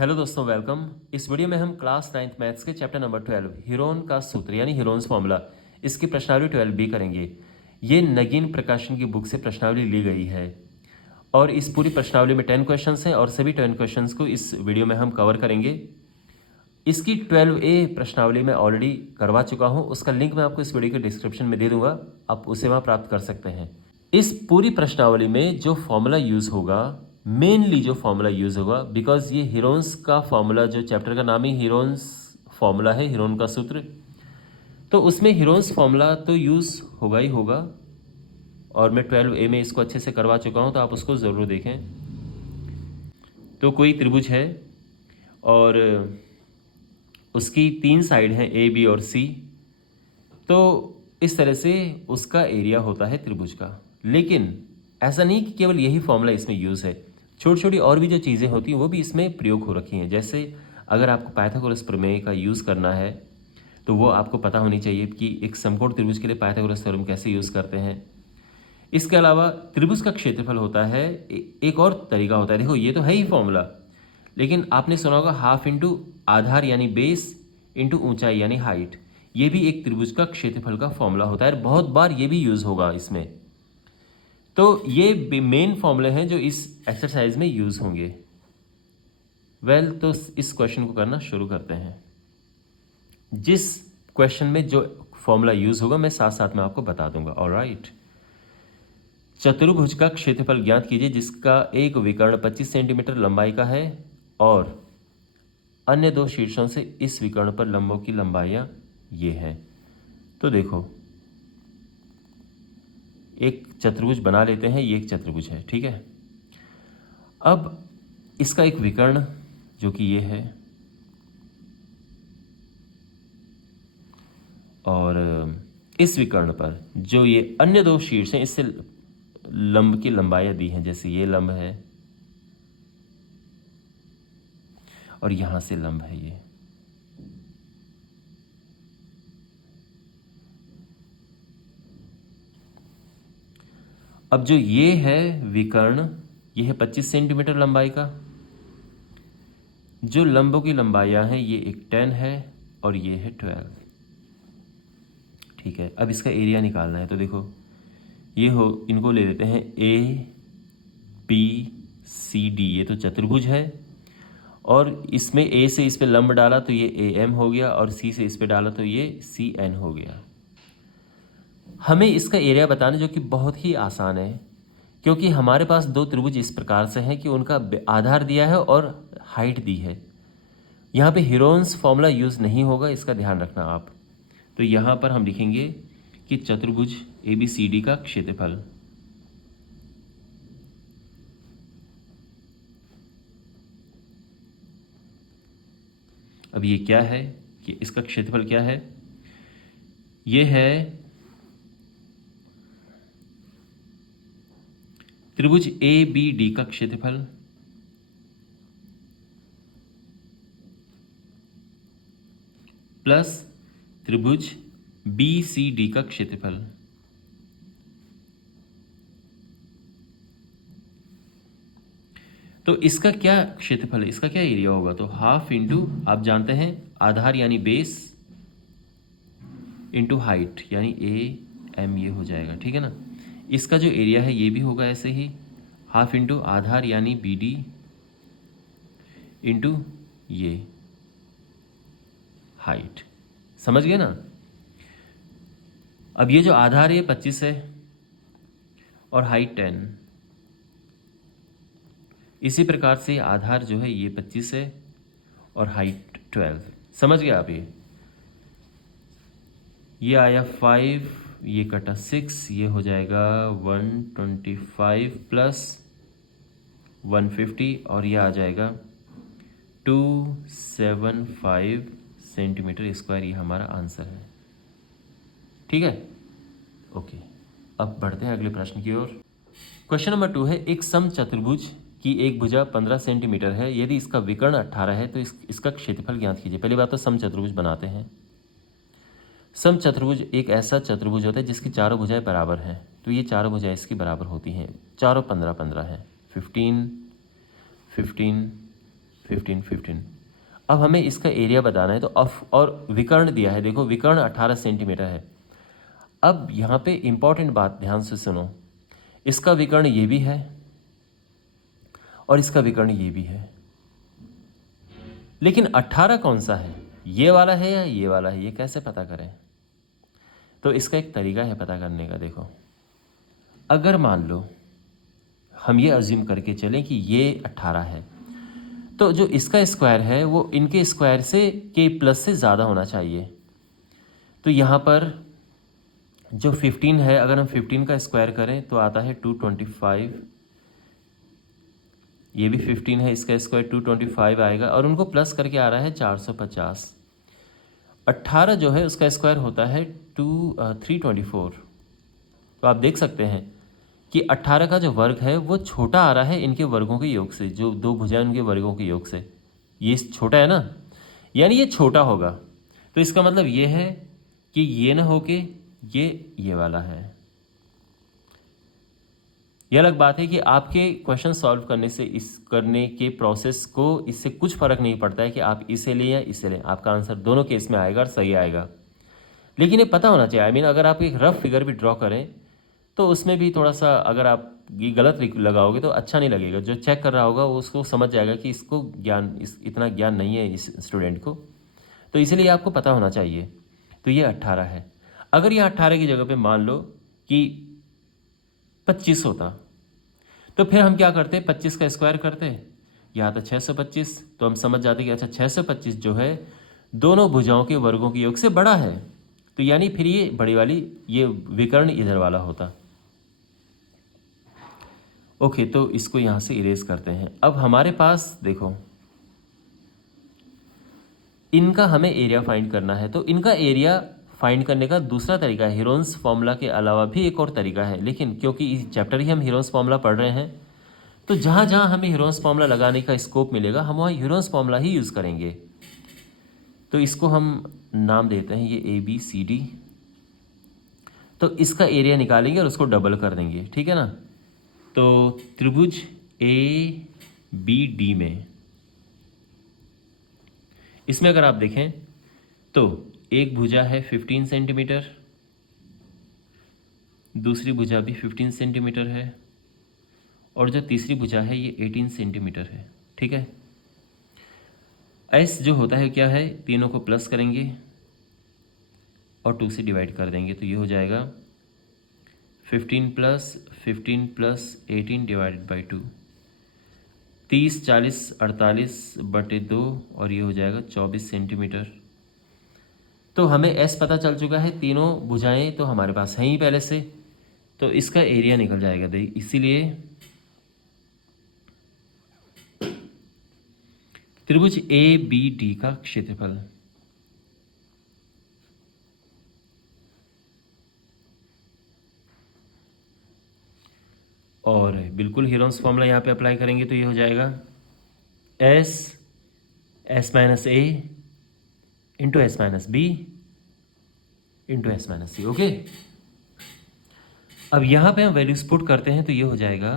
Hello दोस्तों, welcome. इस video में हम क्लास 9th मैथ्स के चैप्टर नंबर 12 हीरोन का सूत्र यानी हीरोन्स फॉर्मूला इसकी प्रश्नावली 12B करेंगे। ये नगीन प्रकाशन की बुक से प्रश्नावली ली गई है और इस पूरी प्रश्नावली में 10 क्वेश्चंस हैं और सभी 10 क्वेश्चंस को इस वीडियो में हम कवर करेंगे। इसकी 12A प्रश्नावली मैं ऑलरेडी करवा चुका हूँ, उसका लिंक मैं आपको इस वीडियो के डिस्क्रिप्शन में दे दूंगा, आप उसे वहाँ प्राप्त कर सकते हैं। इस पूरी प्रश्नावली में जो फॉर्मूला यूज़ होगा, मेनली जो फॉर्मूला यूज़ होगा, बिकॉज ये हीरोन्स का फॉर्मूला, जो चैप्टर का नाम ही हीरोन्स फॉर्मूला है, हीरोन का सूत्र, तो उसमें हीरोन्स फॉर्मूला तो यूज़ होगा ही होगा और मैं 12A में इसको अच्छे से करवा चुका हूँ, तो आप उसको ज़रूर देखें। तो कोई त्रिभुज है और उसकी 3 साइड हैं A, B और C, तो इस तरह से उसका एरिया होता है त्रिभुज का। लेकिन ऐसा नहीं कि केवल यही फॉर्मूला इसमें यूज़ है, छोटी छोटी और भी जो चीज़ें होती हैं वो भी इसमें प्रयोग हो रखी हैं। जैसे अगर आपको पाइथागोरस प्रमेय का यूज़ करना है तो वो आपको पता होनी चाहिए कि एक समकोण त्रिभुज के लिए पाइथागोरस थ्योरम कैसे यूज़ करते हैं। इसके अलावा त्रिभुज का क्षेत्रफल होता है, एक और तरीका होता है। देखो, ये तो है ही फॉर्मूला, लेकिन आपने सुना होगा हाफ इंटू आधार यानी बेस इंटू ऊंचाई यानी हाइट। ये भी एक त्रिभुज का क्षेत्रफल का फॉर्मूला होता है, बहुत बार ये भी यूज़ होगा इसमें। तो ये मेन फॉर्मूले हैं जो इस एक्सरसाइज में यूज़ होंगे। तो इस क्वेश्चन को करना शुरू करते हैं। जिस क्वेश्चन में जो फॉर्मूला यूज़ होगा मैं साथ साथ में आपको बता दूंगा। ऑलराइट, चतुर्भुज का क्षेत्रफल ज्ञात कीजिए जिसका एक विकर्ण 25 सेंटीमीटर लंबाई का है और अन्य दो शीर्षों से इस विकर्ण पर लंबों की लंबाइयाँ ये हैं। तो देखो, एक चतुर्भुज बना लेते हैं, ये एक चतुर्भुज है, ठीक है। अब इसका एक विकर्ण जो कि ये है और इस विकर्ण पर जो ये अन्य दो शीर्ष हैं इससे लंब की लंबाइयाँ दी हैं, जैसे ये लंब है और यहाँ से लंब है ये। अब जो ये है विकर्ण, ये है 25 सेंटीमीटर लंबाई का। जो लंबों की लंबाइयाँ हैं ये एक 10 है और ये है 12, ठीक है। अब इसका एरिया निकालना है, तो देखो ये हो, इनको ले लेते हैं ABCD, ये तो चतुर्भुज है और इसमें A से इस पे लंब डाला तो ये AM हो गया और C से इस पे डाला तो ये CN हो गया। हमें इसका एरिया बताना जो कि बहुत ही आसान है, क्योंकि हमारे पास दो त्रिभुज इस प्रकार से हैं कि उनका आधार दिया है और हाइट दी है। यहाँ पे हीरोन्स फॉर्मूला यूज़ नहीं होगा, इसका ध्यान रखना आप। तो यहाँ पर हम लिखेंगे कि चतुर्भुज ABCD का क्षेत्रफल अब ये क्या है कि इसका क्षेत्रफल क्या है, ये है त्रिभुज ABD का क्षेत्रफल प्लस त्रिभुज BCD का क्षेत्रफल। तो इसका क्या क्षेत्रफल है, इसका क्या एरिया होगा, तो हाफ इंटू, आप जानते हैं आधार यानी बेस इंटू हाइट यानी AM, ये हो जाएगा, ठीक है ना। इसका जो एरिया है ये भी होगा ऐसे ही, हाफ इंटू आधार यानी BD इंटू ये हाइट। समझ गए ना। अब ये जो आधार ये 25 है और हाइट 10, इसी प्रकार से आधार जो है ये 25 है और हाइट 12। समझ गए आप। ये आया 5, ये कटा 6, ये हो जाएगा 125 प्लस 150 और ये आ जाएगा 275 सेंटीमीटर स्क्वायर। ये हमारा आंसर है, ठीक है। ओके, अब बढ़ते हैं अगले प्रश्न की ओर। क्वेश्चन नंबर 2 है, एक समचतुर्भुज की एक भुजा 15 सेंटीमीटर है, यदि इसका विकर्ण 18 है तो इसका क्षेत्रफल ज्ञात कीजिए। पहली बात तो समचतुर्भुज बनाते हैं। समचतुर्भुज एक ऐसा चतुर्भुज होता है जिसकी चारों भुजाएं बराबर हैं, तो ये चारों भुजाएं इसकी बराबर होती हैं, चारों 15 15 हैं, 15 15 15 15। अब हमें इसका एरिया बताना है, तो और विकर्ण दिया है, देखो विकर्ण 18 सेंटीमीटर है। अब यहाँ पे इम्पॉर्टेंट बात ध्यान से सुनो, इसका विकर्ण ये भी है और इसका विकर्ण ये भी है, लेकिन 18 कौन सा है, ये वाला है या ये वाला है, ये कैसे पता करें? तो इसका एक तरीका है पता करने का। देखो, अगर मान लो हम ये अज्यूम करके चलें कि ये 18 है, तो जो इसका स्क्वायर है वो इनके स्क्वायर से के प्लस से ज़्यादा होना चाहिए। तो यहाँ पर जो 15 है, अगर हम 15 का स्क्वायर करें तो आता है 225, ये भी 15 है, इसका स्क्वायर 225 आएगा, और उनको प्लस करके आ रहा है 450। 18 जो है उसका स्क्वायर होता है 324। तो आप देख सकते हैं कि 18 का जो वर्ग है वो छोटा आ रहा है इनके वर्गों के योग से, जो दो भुजाएं उनके वर्गों के योग से, ये छोटा है ना, यानी ये छोटा होगा। तो इसका मतलब ये है कि ये ना होके ये वाला है। ये अलग बात है कि आपके क्वेश्चन सॉल्व करने से, इस करने के प्रोसेस को, इससे कुछ फ़र्क नहीं पड़ता है कि आप इसे लें या इसे लें, आपका आंसर दोनों केस में आएगा और सही आएगा। लेकिन ये पता होना चाहिए, आई मीन अगर आप एक रफ फिगर भी ड्रॉ करें तो उसमें भी थोड़ा सा, अगर आप ये गलत लगाओगे तो अच्छा नहीं लगेगा। जो चेक कर रहा होगा वो उसको समझ जाएगा कि इसको इतना ज्ञान नहीं है इस स्टूडेंट को, तो इसीलिए आपको पता होना चाहिए। तो ये 18 है। अगर ये 18 की जगह पे मान लो कि 25 होता, तो फिर हम क्या करते, 25 का स्क्वायर करते, यहाँ था 625, तो हम समझ जाते कि अच्छा 625 जो है दोनों भुजाओं के वर्गों के योग से बड़ा है, तो यानी फिर ये बड़ी वाली, ये विकर्ण इधर वाला होता। ओके, तो इसको यहाँ से इरेज करते हैं। अब हमारे पास देखो, इनका हमें एरिया फाइंड करना है, तो इनका एरिया फाइंड करने का दूसरा तरीका है, हीरोन्स फॉर्मूला के अलावा भी एक और तरीका है। लेकिन क्योंकि इस चैप्टर ही हम हीरोन्स फॉर्मूला पढ़ रहे हैं, तो जहाँ जहाँ हमें हीरोन्स फॉर्मूला लगाने का स्कोप मिलेगा हम वहाँ हीरोन्स फॉर्मूला ही यूज़ करेंगे। तो इसको हम नाम देते हैं ये ABCD। तो इसका एरिया निकालेंगे और उसको डबल कर देंगे, ठीक है ना। तो त्रिभुज ABD में, इसमें अगर आप देखें तो एक भुजा है 15 सेंटीमीटर, दूसरी भुजा भी 15 सेंटीमीटर है, और जो तीसरी भुजा है ये 18 सेंटीमीटर है, ठीक है। एस जो होता है क्या है, तीनों को प्लस करेंगे और 2 से डिवाइड कर देंगे, तो ये हो जाएगा 15 प्लस 18 डिवाइडेड बाई 2, 30 40 48/2, और ये हो जाएगा 24 सेंटीमीटर। तो हमें एस पता चल चुका है, तीनों भुजाएं तो हमारे पास हैं ही पहले से, तो इसका एरिया निकल जाएगा। देख, इसीलिए त्रिभुज ABD का क्षेत्रफल और बिल्कुल हीरोन्स फॉर्मूला यहाँ पे अप्लाई करेंगे तो ये हो जाएगा S minus A into S minus B into S minus C। Okay, अब यहाँ पे हम वैल्यूज पुट करते हैं तो ये हो जाएगा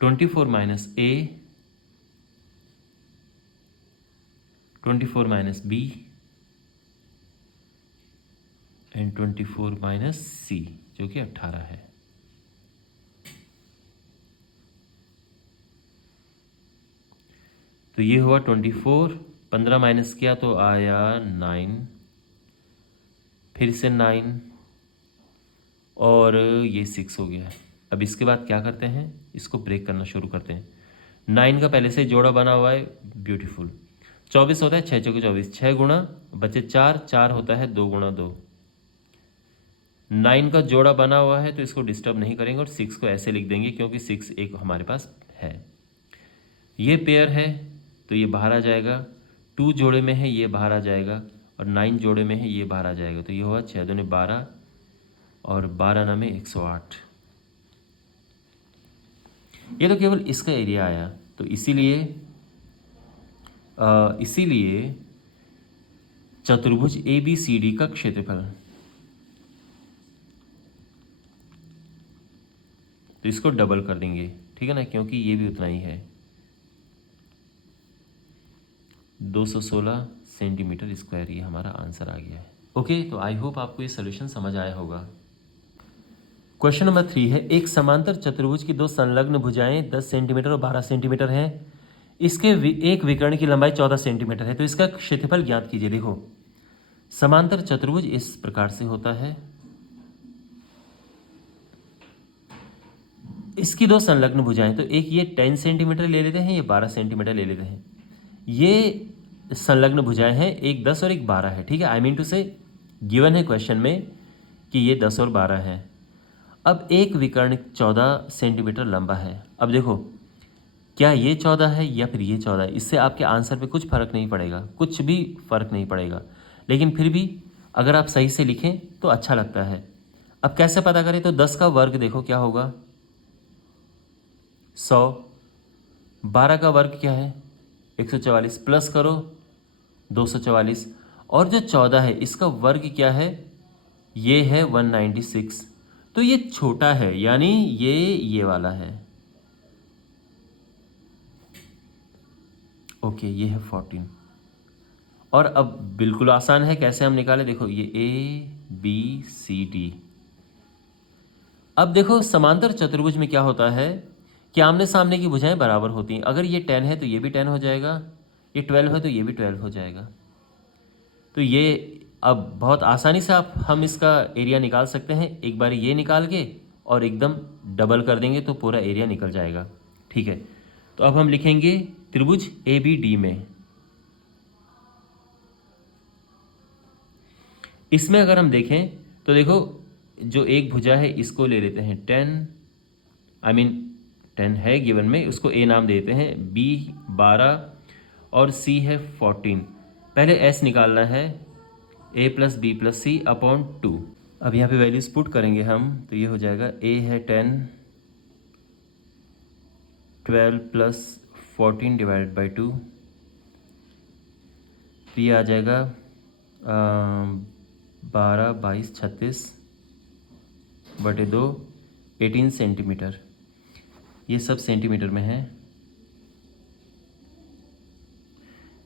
24 minus A, 24 minus B and 24 minus C, जो कि 18 है। तो ये हुआ 24, 15 माइनस किया तो आया 9, फिर से 9 और ये 6 हो गया। अब इसके बाद क्या करते हैं, इसको ब्रेक करना शुरू करते हैं। 9 का पहले से जोड़ा बना हुआ है, ब्यूटीफुल। 24 होता है 6 चौके 24, 6 गुणा बचे 4, 4 होता है 2 गुणा 2। 9 का जोड़ा बना हुआ है तो इसको डिस्टर्ब नहीं करेंगे और 6 को ऐसे लिख देंगे क्योंकि 6 एक हमारे पास है। ये पेयर है तो ये बाहर आ जाएगा, 2 जोड़े में है ये बाहर आ जाएगा, और 9 जोड़े में है ये बाहर आ जाएगा। तो ये हुआ 6 दूने 12 और 12 नामे 108। ये तो केवल इसका एरिया आया, तो इसीलिए चतुर्भुज ABCD का क्षेत्रफल तो इसको डबल कर देंगे, ठीक है ना, क्योंकि ये भी उतना ही है, 216 सेंटीमीटर स्क्वायर, ये हमारा आंसर आ गया है। ओके, तो आई होप आपको ये सोल्यूशन समझ आया होगा। क्वेश्चन नंबर 3 है, एक समांतर चतुर्भुज की दो संलग्न भुजाएं 10 सेंटीमीटर और 12 सेंटीमीटर हैं। इसके एक विकर्ण की लंबाई 14 सेंटीमीटर है, तो इसका क्षेत्रफल ज्ञात कीजिए। देखो, समांतर चतुर्भुज इस प्रकार से होता है, इसकी दो संलग्न भुजाएं, तो एक ये 10 सेंटीमीटर ले लेते हैं, ये 12 सेंटीमीटर ले लेते हैं। ये संलग्न भुजाएं हैं, एक 10 और एक 12 है, ठीक है। आई मीन टू से गिवन है क्वेश्चन में कि ये 10 और 12 है। अब एक विकर्ण 14 सेंटीमीटर लंबा है। अब देखो, क्या ये 14 है या फिर ये 14 है, इससे आपके आंसर पे कुछ फ़र्क नहीं पड़ेगा, कुछ भी फ़र्क नहीं पड़ेगा, लेकिन फिर भी अगर आप सही से लिखें तो अच्छा लगता है। अब कैसे पता करें, तो 10 का वर्ग देखो क्या होगा, 100। 12 का वर्ग क्या है, 144, प्लस करो 244, और जो 14 है इसका वर्ग क्या है, ये है 196। तो ये छोटा है, यानी ये वाला है। ओके, ये है 14। और अब बिल्कुल आसान है, कैसे हम निकालें, देखो ये ABCD। अब देखो, समांतर चतुर्भुज में क्या होता है कि आमने सामने की भुजाएं बराबर होती हैं। अगर ये 10 है तो ये भी 10 हो जाएगा, ये 12 है तो ये भी 12 हो जाएगा। तो ये अब बहुत आसानी से हम इसका एरिया निकाल सकते हैं। एक बार ये निकाल के और एकदम डबल कर देंगे तो पूरा एरिया निकल जाएगा, ठीक है। तो अब हम लिखेंगे त्रिभुज ABD में, इसमें अगर हम देखें तो देखो, जो एक भुजा है इसको ले लेते हैं 10 है गिवन में, उसको A नाम देते हैं, B 12 और C है 14। पहले S निकालना है, A + B + C अपॉन 2। अब यहाँ पे वैल्यूज पुट करेंगे हम, तो ये हो जाएगा A है 10, 12 + 14 डिवाइडेड बाई 2, तो ये आ जाएगा 12, 22, 36 बटे 2, 18 सेंटीमीटर। ये सब सेंटीमीटर में है।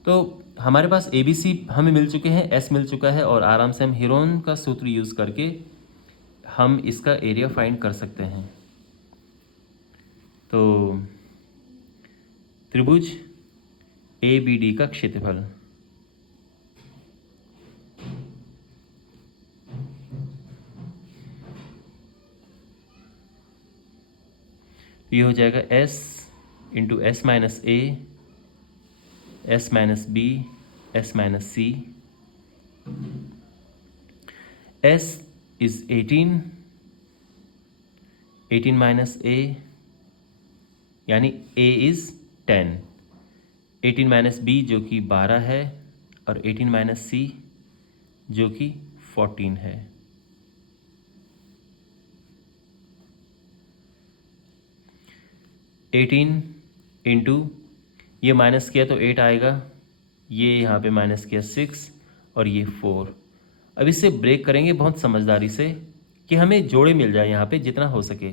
तो हमारे पास ABC हमें मिल चुके हैं, S मिल चुका है, और आराम से हम हीरोन का सूत्र यूज़ करके हम इसका एरिया फाइंड कर सकते हैं। तो त्रिभुज ABD का क्षेत्रफल, ये हो जाएगा S × S - A, S - B, S - C। S is 18, 18 - A, यानी A is 10, 18 - B जो कि 12 है, और 18 - C जो कि 14 है। एटीन इंटू ये माइनस किया तो 8 आएगा, ये यहाँ पे माइनस किया 6, और ये 4। अब इससे ब्रेक करेंगे बहुत समझदारी से कि हमें जोड़े मिल जाए यहाँ पे जितना हो सके।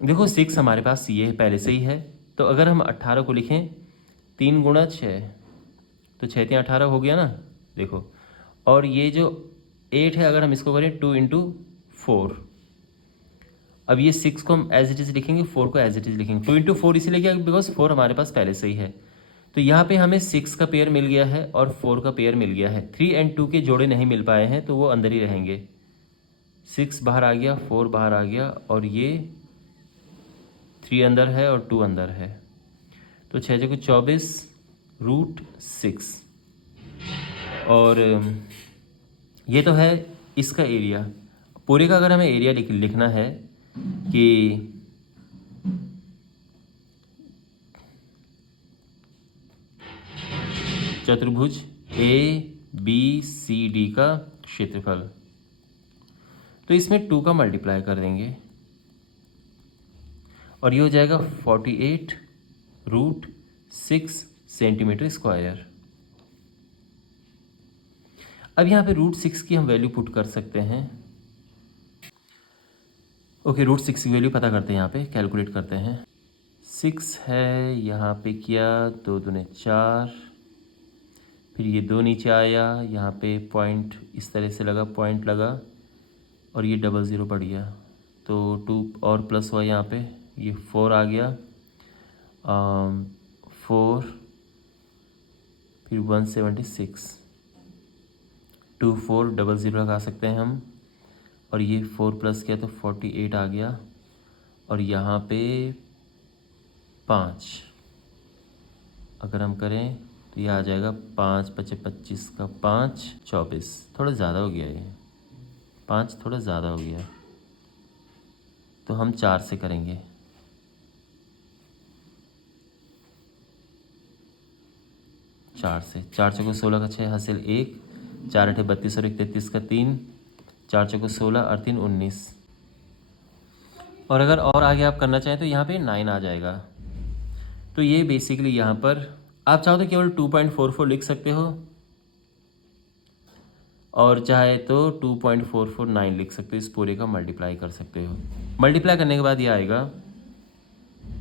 देखो 6 हमारे पास ये पहले से ही है, तो अगर हम 18 को लिखें 3 × 6, तो 6 × 18 हो गया ना, देखो। और ये जो 8 है, अगर हम इसको करें 2 × 4, अब ये 6 को हम एज इट इज़ लिखेंगे, 4 को एज इट इज़ लिखेंगे। 2 × 4 इसीलिए क्या, बिकॉज 4 हमारे पास पहले से ही है। तो यहाँ पे हमें 6 का पेयर मिल गया है और 4 का पेयर मिल गया है। 3 और 2 के जोड़े नहीं मिल पाए हैं, तो वो अंदर ही रहेंगे। 6 बाहर आ गया, 4 बाहर आ गया, और ये 3 अंदर है और 2 अंदर है। तो 6 × 24 √6, और ये तो है इसका एरिया। पूरे का अगर हमें एरिया लिखना है कि चतुर्भुज ABCD का क्षेत्रफल, तो इसमें 2 का मल्टीप्लाई कर देंगे, और ये हो जाएगा 48 √6 सेंटीमीटर स्क्वायर। अब यहाँ पे √6 की हम वैल्यू पुट कर सकते हैं। ओके, रूट 6 की वैल्यू पता करते हैं, यहाँ पे कैलकुलेट करते हैं। 6 है, यहाँ पे किया 2 दूने 4, फिर ये 2 नीचे आया, यहाँ पे पॉइंट इस तरह से लगा, पॉइंट लगा और ये डबल ज़ीरो बढ़ गया, तो 2 और प्लस हुआ यहाँ पे, ये 4 आ गया, 4 फिर 176, 2 4 डबल ज़ीरो लगा सकते हैं हम, और ये 4 प्लस किया तो 48 आ गया, और यहाँ पे 5 अगर हम करें तो ये आ जाएगा 5 पचे 25 का 5 24, थोड़ा ज़्यादा हो गया ये, 5 थोड़ा ज़्यादा हो गया, तो हम 4 से करेंगे। चार से, 4 चौको 16 का 6 हासिल 1, 4 अठे 32 और 1 33 का 3, 4 चौको 16 और 3 19, और अगर और आगे आप करना चाहें तो यहाँ पे 9 आ जाएगा। तो ये बेसिकली यहाँ पर आप चाहो तो केवल 2.44 लिख सकते हो, और चाहे तो 2.449 लिख सकते हो, इस पूरे का मल्टीप्लाई कर सकते हो। मल्टीप्लाई करने के बाद ये आएगा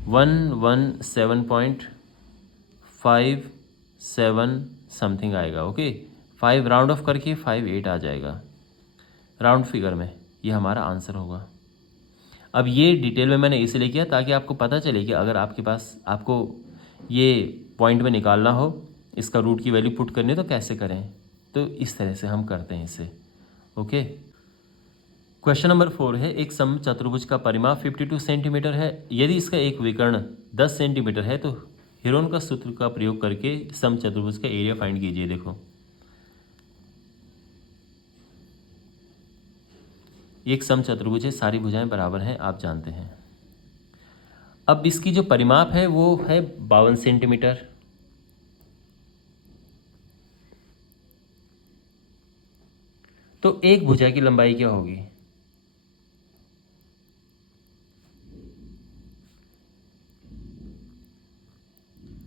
117.57 समथिंग आएगा। ओके, 5 राउंड ऑफ करके 58 आ जाएगा राउंड फिगर में, ये हमारा आंसर होगा। अब ये डिटेल में मैंने इसलिए किया ताकि आपको पता चले कि अगर आपके पास आपको ये पॉइंट में निकालना हो, इसका रूट की वैल्यू पुट करनी है तो कैसे करें, तो इस तरह से हम करते हैं इसे। ओके, क्वेश्चन नंबर 4 है, एक समचतुर्भुज का परिमाप 52 सेंटीमीटर है, यदि इसका एक विकर्ण 10 सेंटीमीटर है तो हीरोन का सूत्र का प्रयोग करके समचतुर्भुज का एरिया फाइंड कीजिए। देखो, एक समचतुर्भुज है, सारी भुजाएं बराबर हैं, आप जानते हैं। अब इसकी जो परिमाप है वो है 52 सेंटीमीटर, तो एक भुजा की लंबाई क्या होगी?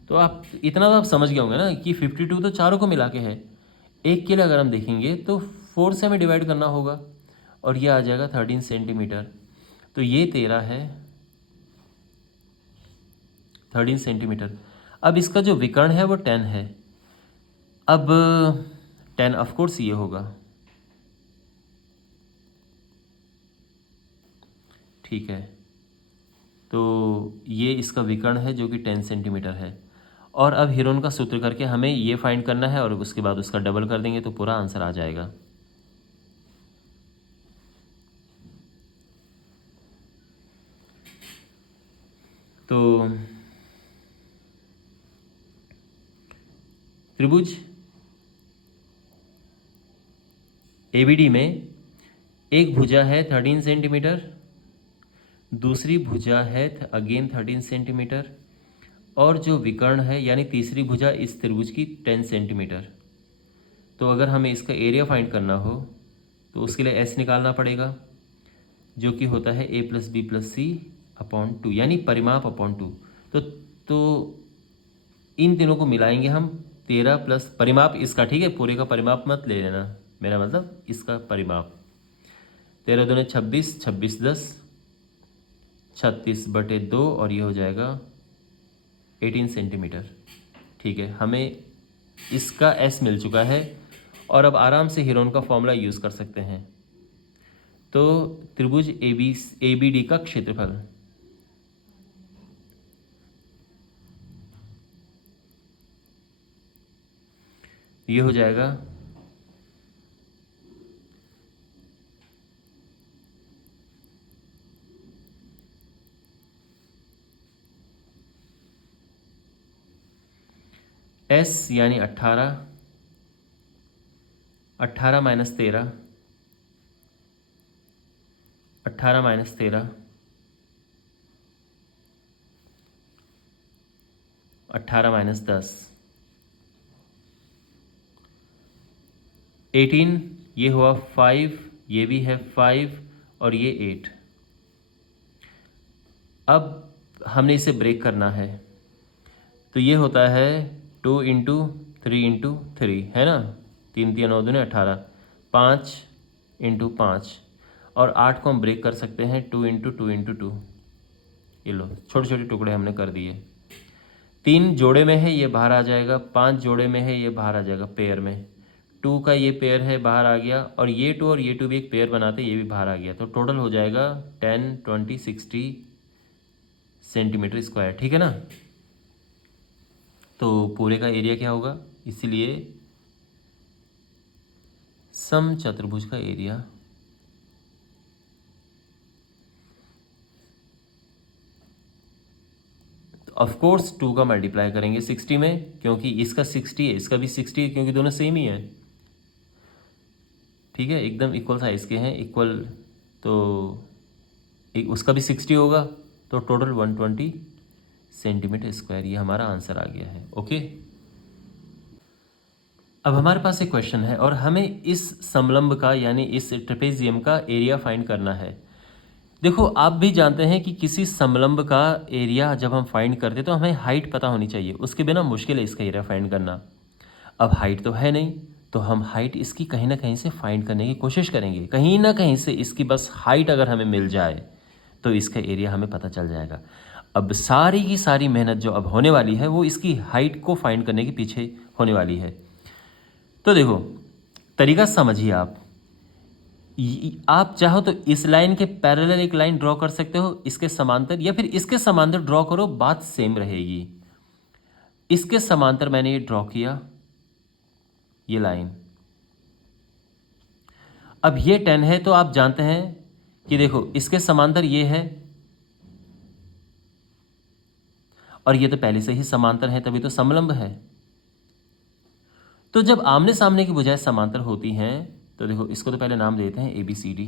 तो आप इतना तो आप समझ गए होंगे ना कि 52 तो चारों को मिला के है, एक के लिए अगर हम देखेंगे तो 4 से हमें डिवाइड करना होगा, और ये आ जाएगा 13 सेंटीमीटर, तो ये तेरा है 13 सेंटीमीटर। अब इसका जो विकर्ण है वो 10 है, अब 10 ऑफकोर्स ये होगा, ठीक है, तो ये इसका विकर्ण है जो कि 10 सेंटीमीटर है। और अब हीरोन का सूत्र करके हमें ये फाइंड करना है, और उसके बाद उसका डबल कर देंगे तो पूरा आंसर आ जाएगा। तो त्रिभुज एबीडी में एक भुजा है 13 सेंटीमीटर, दूसरी भुजा है अगेन 13 सेंटीमीटर, और जो विकर्ण है यानी तीसरी भुजा इस त्रिभुज की 10 सेंटीमीटर। तो अगर हमें इसका एरिया फाइंड करना हो तो उसके लिए एस निकालना पड़ेगा, जो कि होता है a plus b plus c upon 2, यानी परिमाप अपॉन 2। तो इन तीनों को मिलाएंगे हम, 13 प्लस परिमाप इसका, ठीक है, पूरे का परिमाप मत ले लेना, मेरा मतलब इसका परिमाप, 13 दूने 26, 26 10 36/2, और ये हो जाएगा 18 सेंटीमीटर। ठीक है, हमें इसका एस मिल चुका है, और अब आराम से हीरोन का फॉर्मूला यूज़ कर सकते हैं। तो त्रिभुज ए बी डी का क्षेत्रफल, ये हो जाएगा एस यानी 18, 18 माइनस 13, 18 माइनस 13, 18 माइनस 10, 18, ये हुआ 5, ये भी है 5, और ये 8। अब हमने इसे ब्रेक करना है, तो ये होता है 2 इंटू 3 इंटू 3, है ना, 3 3 9 दूने 18, 5 इंटू 5, और 8 को हम ब्रेक कर सकते हैं 2 इंटू 2 इंटू 2। ये लो छोटे छोटे टुकड़े हमने कर दिए। 3 जोड़े में है ये बाहर आ जाएगा, 5 जोड़े में है ये बाहर आ जाएगा पेयर में। 2 का ये पेयर है बाहर आ गया, और ये 2 और ये 2 भी एक पेयर बनाते, ये भी बाहर आ गया। तो टोटल हो जाएगा 10 20 60 सेंटीमीटर स्क्वायर, ठीक है ना। तो पूरे का एरिया क्या होगा, इसलिए समचतुर्भुज का एरिया ऑफ कोर्स 2 का मल्टीप्लाई करेंगे 60 में, क्योंकि इसका 60 है, इसका भी 60 है, क्योंकि दोनों सेम ही है। ठीक है, एकदम इक्वल साइज़ के हैं, इक्वल। तो उसका भी 60 होगा, तो टोटल 120 सेंटीमीटर स्क्वायर, ये हमारा आंसर आ गया है। ओके, अब हमारे पास एक क्वेश्चन है और हमें इस समलंब का यानी इस ट्रेपेजियम का एरिया फाइंड करना है। देखो, आप भी जानते हैं कि किसी समलंब का एरिया जब हम फाइंड करते तो हमें हाइट पता होनी चाहिए, उसके बिना मुश्किल है इसका एरिया फाइंड करना। अब हाइट तो है नहीं, तो हम हाइट इसकी कहीं ना कहीं से फाइंड करने की कोशिश करेंगे। कहीं ना कहीं से इसकी बस हाइट अगर हमें मिल जाए तो इसका एरिया हमें पता चल जाएगा। अब सारी की सारी मेहनत जो अब होने वाली है वो इसकी हाइट को फाइंड करने के पीछे होने वाली है। तो देखो, तरीका समझिए आप। आप चाहो तो इस लाइन के पैरेलल एक लाइन ड्रॉ कर सकते हो, इसके समांतर, या फिर इसके समांतर ड्रॉ करो, बात सेम रहेगी। इसके समांतर मैंने ये ड्रॉ किया, ये लाइन। अब ये 10 है, तो आप जानते हैं कि देखो इसके समांतर ये है, और ये तो पहले से ही समांतर है, तभी तो समलंब है। तो जब आमने सामने की बजाय समांतर होती हैं, तो देखो इसको तो पहले नाम देते हैं ABCD,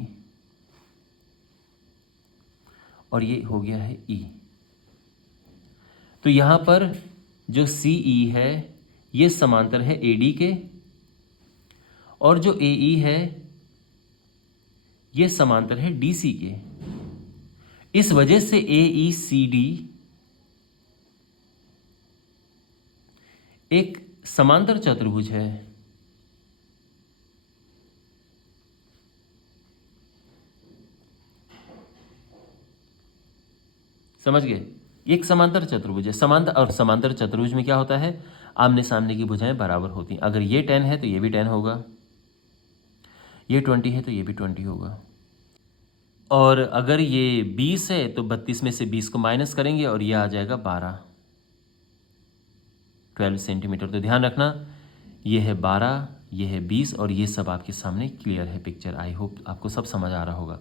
और ये हो गया है E। तो यहां पर जो CE है ये समांतर है AD के, और जो AE है ये समांतर है DC के। इस वजह से AECD एक समांतर चतुर्भुज है। समझ गए, ये एक समांतर चतुर्भुज है। समांतर और समांतर चतुर्भुज में क्या होता है, आमने सामने की भुजाएं बराबर होती हैं। अगर ये 10 है तो ये भी 10 होगा, ये 20 है तो ये भी 20 होगा, और अगर ये 20 है तो 32 में से 20 को माइनस करेंगे और ये आ जाएगा 12 सेंटीमीटर। तो ध्यान रखना, ये है 12, ये है 20, और ये सब आपके सामने क्लियर है पिक्चर। आई होप आपको सब समझ आ रहा होगा।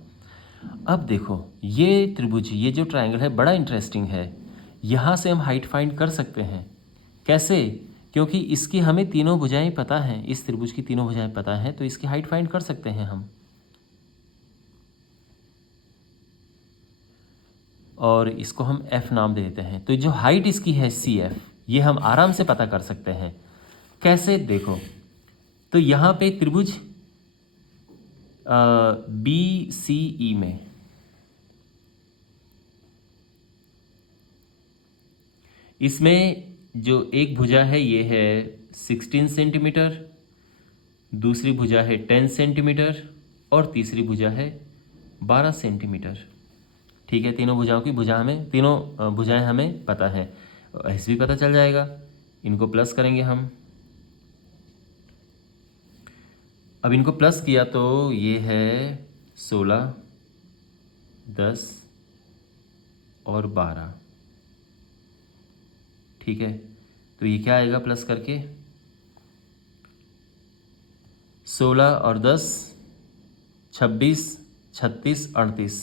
अब देखो, ये त्रिभुज, ये जो ट्रायंगल है बड़ा इंटरेस्टिंग है। यहाँ से हम हाइट फाइंड कर सकते हैं। कैसे? क्योंकि इसकी हमें तीनों भुजाएं पता हैं, इस त्रिभुज की तीनों भुजाएं पता हैं, तो इसकी हाइट फाइंड कर सकते हैं हम। और इसको हम F नाम दे देते हैं। तो जो हाइट इसकी है CF, ये हम आराम से पता कर सकते हैं। कैसे? देखो, तो यहाँ पे त्रिभुज BCE में इसमें जो एक भुजा है ये है 16 सेंटीमीटर, दूसरी भुजा है 10 सेंटीमीटर, और तीसरी भुजा है 12 सेंटीमीटर। ठीक है, तीनों भुजाओं की तीनों भुजाएं हमें पता है, ऐसे भी पता चल जाएगा। इनको प्लस करेंगे हम। अब इनको प्लस किया तो ये है 16, 10 और 12। ठीक है, तो ये क्या आएगा प्लस करके, 16 और 10 26, 36, 38,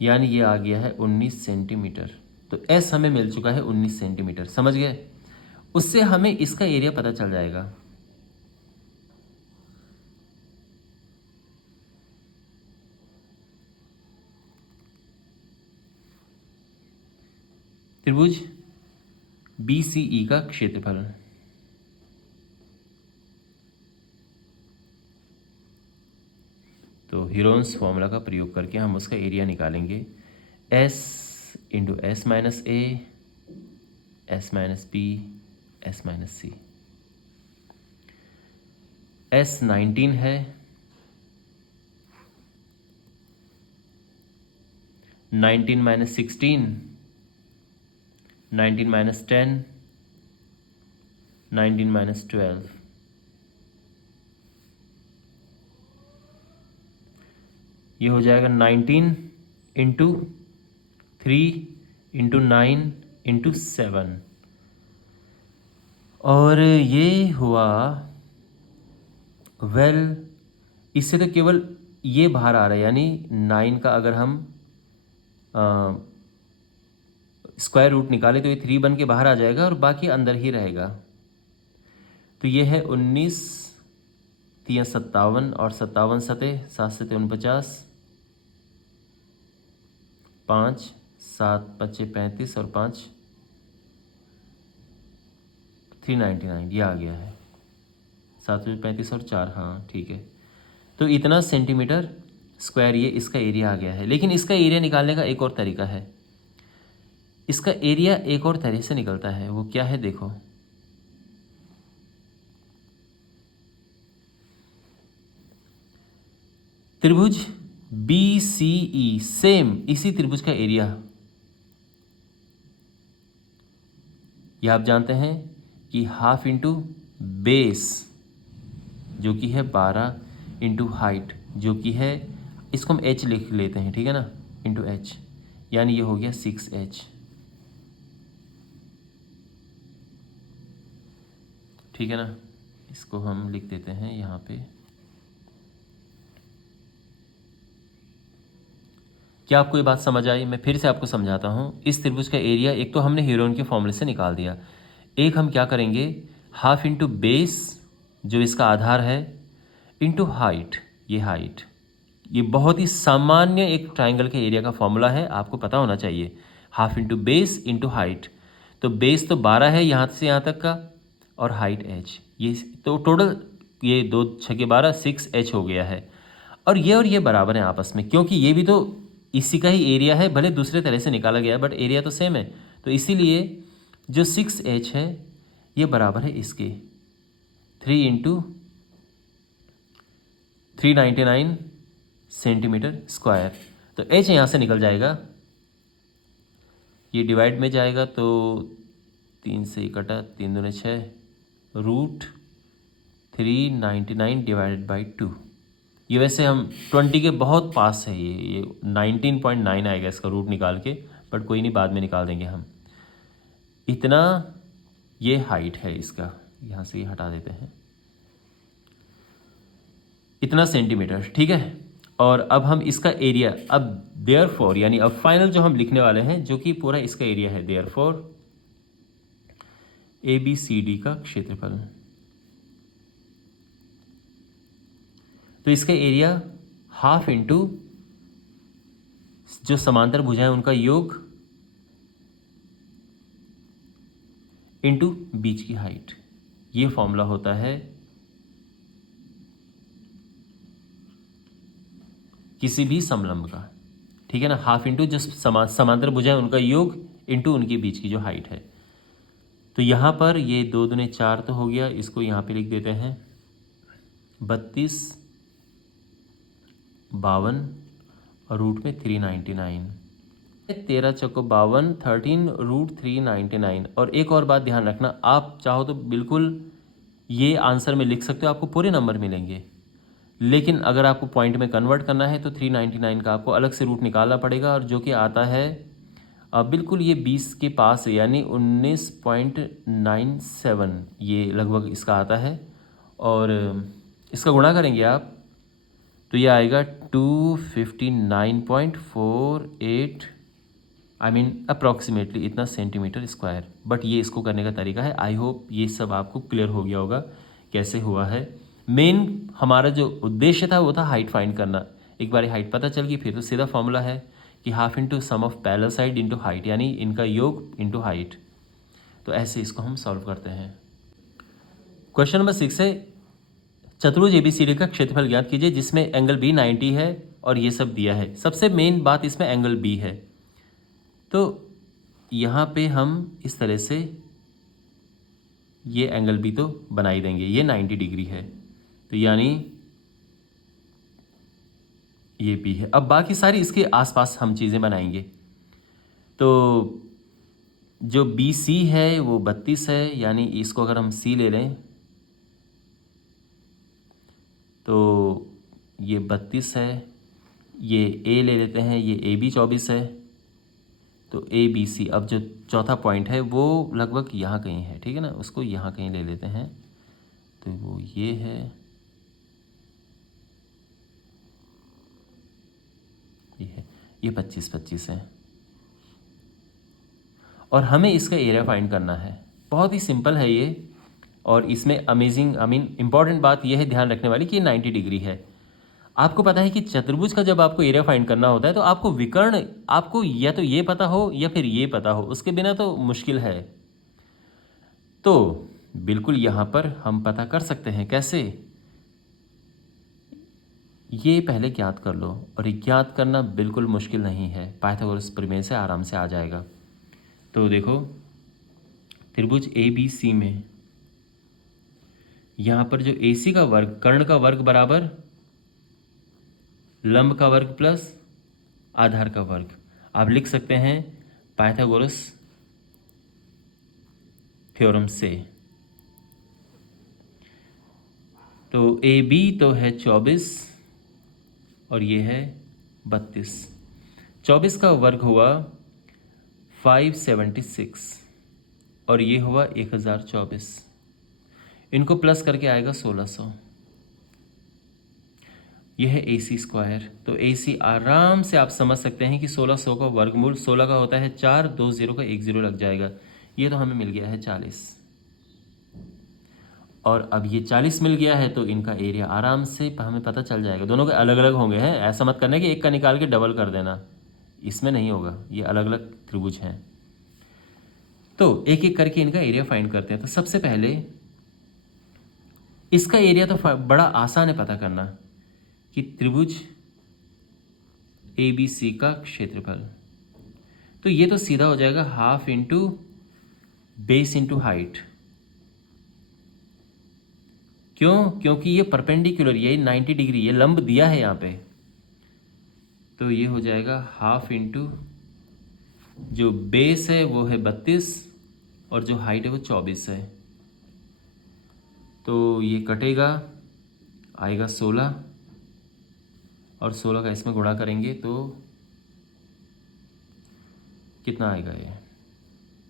यानी ये आ गया है 19 सेंटीमीटर। तो S हमें मिल चुका है 19 सेंटीमीटर। समझ गए? उससे हमें इसका एरिया पता चल जाएगा। त्रिभुज BCE का क्षेत्रफल, तो हीरोन्स फॉर्मूला का प्रयोग करके हम उसका एरिया निकालेंगे। S into S minus A, S minus B, S minus C। S 19 है, 19 माइनस 16, 19 माइनस 10, 19 माइनस 12। ये हो जाएगा 19 इंटू 3 इंटू 9 इंटू 7, और ये हुआ इससे तो केवल ये बाहर आ रहा है, यानी 9 का अगर हम स्क्वायर रूट निकाले तो ये 3 बन के बाहर आ जाएगा और बाकी अंदर ही रहेगा। तो ये है 19 3 57 और 57 सतह 7 सतह 49, 5 7 5 35 और 5 399, ये आ गया है 7 35 और 4, हाँ ठीक है। तो इतना सेंटीमीटर स्क्वायर ये इसका एरिया आ गया है। लेकिन इसका एरिया निकालने का एक और तरीका है। इसका एरिया एक और तरह से निकलता है, वो क्या है देखो। त्रिभुज BCE, सेम इसी त्रिभुज का एरिया, ये आप जानते हैं कि हाफ इंटू बेस जो कि है 12 इंटू हाइट जो कि है, इसको हम h लिख लेते हैं, ठीक है ना, इंटू h, यानी ये हो गया 6h, ठीक है ना। इसको हम लिख देते हैं यहाँ पे। क्या आपको ये बात समझ आई? मैं फिर से आपको समझाता हूँ। इस त्रिभुज का एरिया एक तो हमने हीरोइन के फॉर्मूले से निकाल दिया, एक हम क्या करेंगे, हाफ इंटू बेस जो इसका आधार है इंटू हाइट, ये हाइट, ये बहुत ही सामान्य एक ट्राइंगल के एरिया का फॉर्मूला है, आपको पता होना चाहिए। Half into base into height, तो बेस तो 12 है यहाँ से यहाँ तक का, और हाइट h, ये तो टोटल ये 2 6 12 6h हो गया है। और ये बराबर है आपस में, क्योंकि ये भी तो इसी का ही एरिया है, भले दूसरे तरह से निकाला गया है बट एरिया तो सेम है। तो इसीलिए जो 6h है ये बराबर है इसके 3 इंटू 399 सेंटीमीटर स्क्वायर। तो h यहाँ से निकल जाएगा, ये डिवाइड में जाएगा तो 3 से कटा, 3 दूने 6, रूट 399 डिवाइडेड बाई 2। ये वैसे हम 20 के बहुत पास है, ये 19.9 आएगा इसका रूट निकाल के, बट कोई नहीं, बाद में निकाल देंगे हम। इतना ये हाइट है इसका, यहाँ से ये हटा देते हैं, इतना सेंटीमीटर, ठीक है। और अब हम इसका एरिया, अब देयरफॉर यानी अब फाइनल जो हम लिखने वाले हैं, जो कि पूरा इसका एरिया है, देयरफॉर ABCD का क्षेत्रफल। तो इसका एरिया हाफ इंटू जो समांतर भुजाएं उनका योग इंटू बीच की हाइट, ये फॉर्मूला होता है किसी भी समलंब का, ठीक है ना। हाफ इंटू जो समांतर भुजाएं उनका योग इंटू उनके बीच की जो हाइट है। तो यहाँ पर ये 2 दूने 4 तो हो गया, इसको यहाँ पे लिख देते हैं 32 52 और रूट में 399, 13 चौको 52, 13 रूट 399। और एक और बात ध्यान रखना, आप चाहो तो बिल्कुल ये आंसर में लिख सकते हो, आपको पूरे नंबर मिलेंगे, लेकिन अगर आपको पॉइंट में कन्वर्ट करना है तो 399 का आपको अलग से रूट निकालना पड़ेगा, और जो कि आता है बिल्कुल ये 20 के पास है, यानी 19.97 ये लगभग इसका आता है। और इसका गुणा करेंगे आप तो ये आएगा 259.48, आई मीन अप्रॉक्सीमेटली इतना सेंटीमीटर स्क्वायर। बट ये इसको करने का तरीका है। आई होप ये सब आपको क्लियर हो गया होगा कैसे हुआ है। मेन हमारा जो उद्देश्य था वो था हाइट फाइंड करना। एक बार हाइट पता चल गई फिर तो सीधा फॉर्मूला है कि half into sum of parallel side into height, यानी इनका योग इंटू हाइट। तो ऐसे इसको हम सॉल्व करते हैं। क्वेश्चन नंबर 6 है, चतुर्भुज ABCD का क्षेत्रफल ज्ञात कीजिए जिसमें एंगल B 90 है और ये सब दिया है। सबसे मेन बात इसमें एंगल B है, तो यहाँ पे हम इस तरह से ये एंगल B तो बना ही देंगे, ये 90 डिग्री है, तो यानी ये पी है। अब बाकी सारी इसके आसपास हम चीज़ें बनाएंगे। तो जो बी सी है वो 32 है, यानी इसको अगर हम सी ले लें तो ये 32 है। ये ए ले लेते हैं, ये ए बी 24 है। तो ए बी सी, अब जो चौथा पॉइंट है वो लगभग यहाँ कहीं है, ठीक है ना, उसको यहाँ कहीं ले लेते हैं। तो वो ये है, ये है, ये 25 है। और हमें इसका एरिया फाइंड करना है। बहुत ही सिंपल है ये, और इसमें अमेजिंग इम्पॉर्टेंट बात यह है ध्यान रखने वाली कि ये 90 डिग्री है। आपको पता है कि चतुर्भुज का जब आपको एरिया फाइंड करना होता है तो आपको विकर्ण, आपको या तो ये पता हो या फिर ये पता हो, उसके बिना तो मुश्किल है। तो बिल्कुल यहाँ पर हम पता कर सकते हैं। कैसे? ये पहले ज्ञात कर लो, और ये ज्ञात करना बिल्कुल मुश्किल नहीं है, पाइथागोरस प्रमेय से आराम से आ जाएगा। तो देखो, त्रिभुज ए बी सी में यहाँ पर जो ए सी का वर्ग, कर्ण का वर्ग बराबर लंब का वर्ग प्लस आधार का वर्ग, आप लिख सकते हैं पाइथागोरस थ्योरम से। तो ए बी तो है 24 और ये है 32। 24 का वर्ग हुआ 576 और ये हुआ 1024। इनको प्लस करके आएगा 1600। यह है ए सी स्क्वायर। तो ए सी आराम से आप समझ सकते हैं कि 1600 का वर्गमूल 16 का होता है 4, 2 0 का 1 0 लग जाएगा। ये तो हमें मिल गया है 40। और अब ये 40 मिल गया है तो इनका एरिया आराम से हमें पता चल जाएगा। दोनों के अलग अलग होंगे हैं, ऐसा मत करना कि एक का निकाल के डबल कर देना, इसमें नहीं होगा, ये अलग अलग त्रिभुज हैं। तो एक एक करके इनका एरिया फाइंड करते हैं। तो सबसे पहले इसका एरिया तो बड़ा आसान है पता करना कि त्रिभुज ए बी सी का क्षेत्रफल, तो ये तो सीधा हो जाएगा half into base into height. क्यों? क्योंकि ये परपेंडिकुलर, ये 90 डिग्री, ये लंब दिया है यहाँ पे। तो ये हो जाएगा हाफ इंटू जो बेस है वो है 32 और जो हाइट है वो 24 है। तो ये कटेगा, आएगा 16 और 16 का इसमें गुणा करेंगे तो कितना आएगा?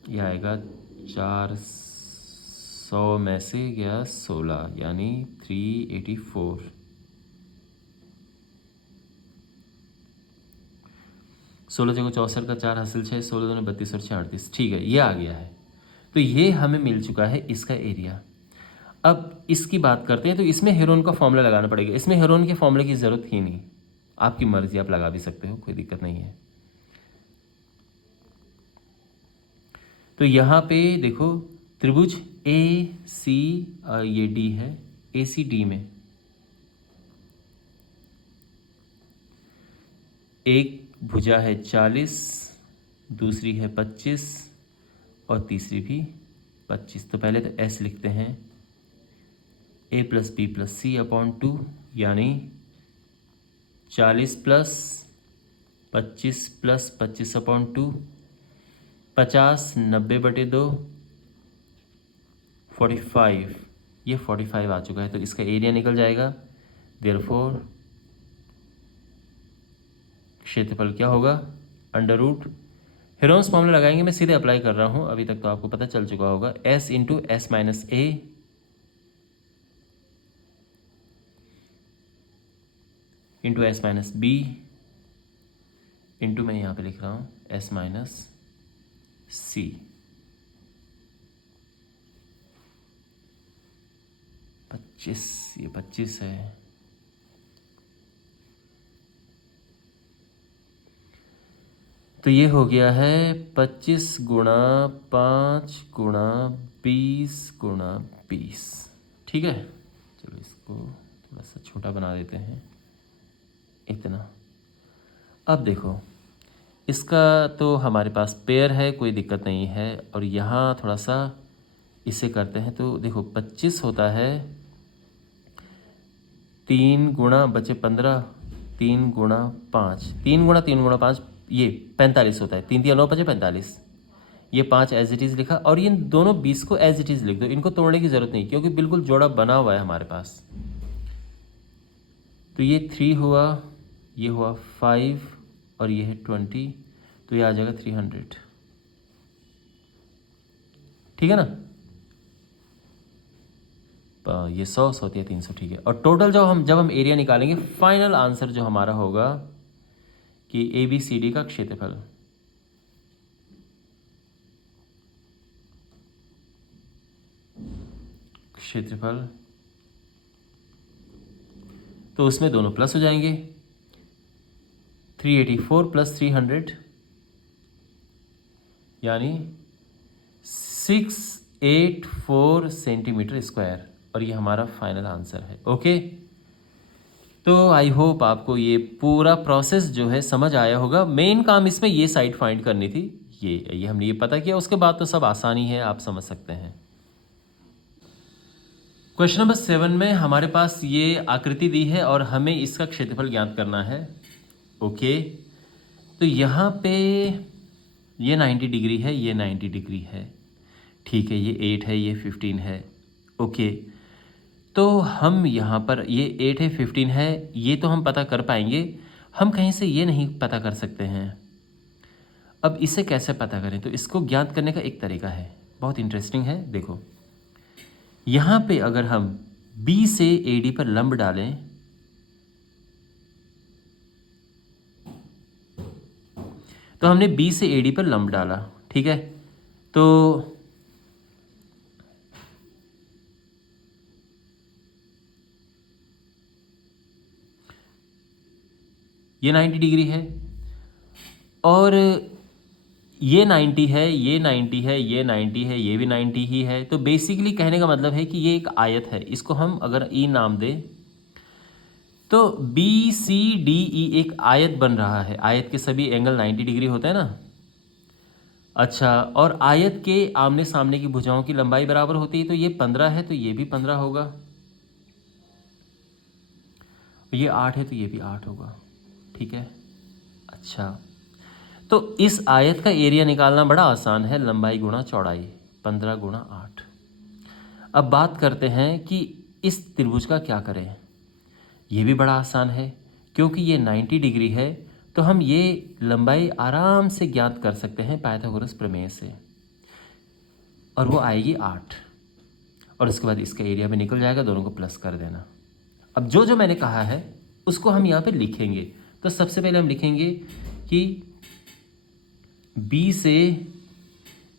ये आएगा 400 में से गया 16, यानी 384। 16 जगह 64 का 4 हासिल 6, 16 दूनी 32 और 6 38। ठीक है, ये आ गया है। तो ये हमें मिल चुका है इसका एरिया। अब इसकी बात करते हैं। तो इसमें हेरोन का फॉर्मूला लगाना पड़ेगा। इसमें हेरोन के फॉर्मूले की ज़रूरत ही नहीं, आपकी मर्जी, आप लगा भी सकते हो, कोई दिक्कत नहीं है। तो यहाँ पे देखो, त्रिभुज ए सी, ये डी है, ए सी डी में एक भुजा है 40, दूसरी है 25 और तीसरी भी 25। तो पहले तो एस लिखते हैं, ए plus b plus c upon 2, यानी 40 प्लस 25 प्लस 25 अपॉन 2, 50 90/2 45। ये 45 आ चुका है, तो इसका एरिया निकल जाएगा। देयरफॉर क्षेत्रफल क्या होगा? अंडर रूट, हेरोन्स फॉर्मूला लगाएंगे, मैं सीधे अप्लाई कर रहा हूँ, अभी तक तो आपको पता चल चुका होगा। S into S minus A into S minus B into, मैं यहाँ पे लिख रहा हूँ, एस माइनस सी। ये 25 है। तो ये हो गया है 25 गुणा 5 गुणा 20 गुणा 20। ठीक है, चलो इसको थोड़ा सा छोटा बना देते हैं, इतना। अब देखो, इसका तो हमारे पास पेयर है, कोई दिक्कत नहीं है। और यहाँ थोड़ा सा इसे करते हैं। तो देखो 25 होता है 3 गुणा बचे 15, 3 गुणा 5, 3 गुणा 3 गुणा 5 ये 45 होता है। 3 3 9 5 45, ये 5 एज इट इज़ लिखा। और ये दोनों 20 को एज इट इज़ लिख दो, इनको तोड़ने की ज़रूरत नहीं क्योंकि बिल्कुल जोड़ा बना हुआ है हमारे पास। तो ये 3 हुआ, ये हुआ 5 और ये है 20, तो ये आ जाएगा 300। ठीक है ना, ये 100 होती है 300, ठीक है। और टोटल जब हम एरिया निकालेंगे, फाइनल आंसर जो हमारा होगा कि ABCD का क्षेत्रफल, तो उसमें दोनों प्लस हो जाएंगे। 384 प्लस 300 यानी 684 सेंटीमीटर स्क्वायर, और ये हमारा फाइनल आंसर है। ओके, तो आई होप आपको ये पूरा प्रोसेस जो है समझ आया होगा। मेन काम इसमें ये साइड फाइंड करनी थी, ये हमने ये पता किया, उसके बाद तो सब आसानी है, आप समझ सकते हैं। क्वेश्चन नंबर 7 में हमारे पास ये आकृति दी है और हमें इसका क्षेत्रफल ज्ञात करना है। ओके, तो यहाँ पे ये 90 डिग्री है, ये 90 डिग्री है, ठीक है, ये 8 है, ये 15 है। ओके, तो हम यहाँ पर ये 8 है 15 है, ये तो हम पता कर पाएंगे, हम कहीं से ये नहीं पता कर सकते हैं। अब इसे कैसे पता करें, तो इसको ज्ञात करने का एक तरीका है, बहुत इंटरेस्टिंग है। देखो यहाँ पे अगर हम B से AD पर लंब डालें, तो हमने B से AD पर लंब डाला, ठीक है, तो ये 90 डिग्री है, और ये 90 है, ये 90 है, ये 90 है, ये भी 90 ही है। तो बेसिकली कहने का मतलब है कि ये एक आयत है, इसको हम अगर E नाम दें तो BCDE एक आयत बन रहा है। आयत के सभी एंगल 90 डिग्री होते हैं ना। अच्छा, और आयत के आमने सामने की भुजाओं की लंबाई बराबर होती है, तो ये 15 है तो ये भी 15 होगा, ये 8 है तो ये भी 8 होगा, ठीक है। अच्छा, तो इस आयत का एरिया निकालना बड़ा आसान है, लंबाई गुणा चौड़ाई, 15 गुणा 8। अब बात करते हैं कि इस त्रिभुज का क्या करें। ये भी बड़ा आसान है, क्योंकि ये 90 डिग्री है, तो हम ये लंबाई आराम से ज्ञात कर सकते हैं पाइथागोरस प्रमेय से, और वो आएगी 8, और उसके बाद इसका एरिया भी निकल जाएगा, दोनों को प्लस कर देना। अब जो मैंने कहा है उसको हम यहाँ पे लिखेंगे। तो सबसे पहले हम लिखेंगे कि B से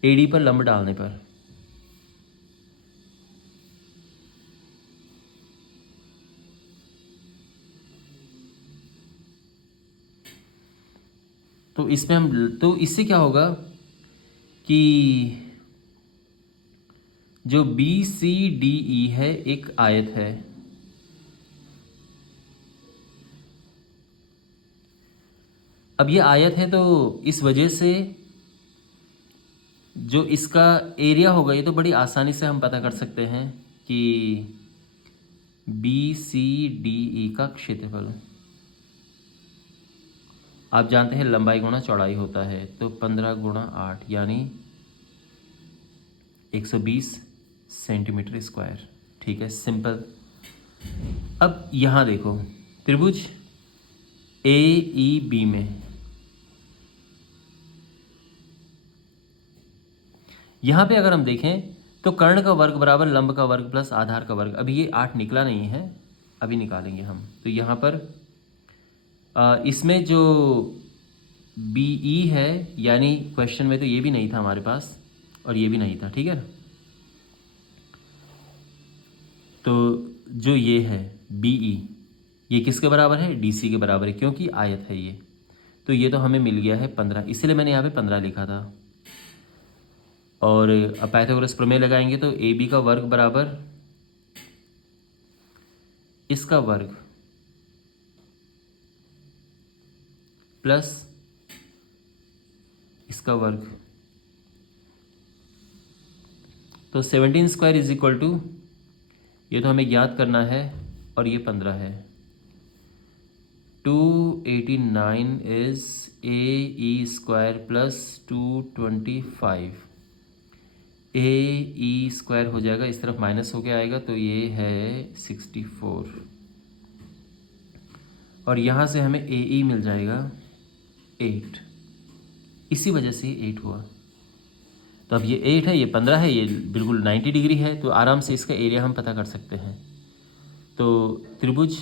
AD पर लंब डालने पर तो इसमें हम, तो इससे क्या होगा कि जो BCDE है एक आयत है, अब ये आयत है तो इस वजह से जो इसका एरिया होगा ये तो बड़ी आसानी से हम पता कर सकते हैं कि BCDE का क्षेत्रफल, आप जानते हैं लंबाई गुणा चौड़ाई होता है, तो 15 गुणा 8 यानी 120 सेंटीमीटर स्क्वायर, ठीक है, सिंपल। अब यहाँ देखो त्रिभुज AEB में यहाँ पे अगर हम देखें तो कर्ण का वर्ग बराबर लंब का वर्ग प्लस आधार का वर्ग। अभी ये 8 निकला नहीं है, अभी निकालेंगे हम। तो यहाँ पर इसमें जो BE है, यानी क्वेश्चन में तो ये भी नहीं था हमारे पास और ये भी नहीं था, ठीक है ना। तो जो ये है BE, ये किसके बराबर है, DC के बराबर है, क्योंकि आयत है ये। तो ये तो हमें मिल गया है 15, इसलिए मैंने यहाँ पे 15 लिखा था। और अब पाइथागोरस प्रमेय लगाएंगे तो AB का वर्ग बराबर इसका वर्ग प्लस इसका वर्ग, तो 17 स्क्वायर इज इक्वल टू, ये तो हमें ज्ञात करना है, और ये 15 है, 289 is AE square plus 225। AE square हो जाएगा, इस तरफ माइनस होके आएगा तो ये है 64, और यहाँ से हमें AE मिल जाएगा 8। इसी वजह से 8 हुआ। तो अब ये 8 है, ये 15 है, ये बिल्कुल 90 डिग्री है, तो आराम से इसका एरिया हम पता कर सकते हैं। तो त्रिभुज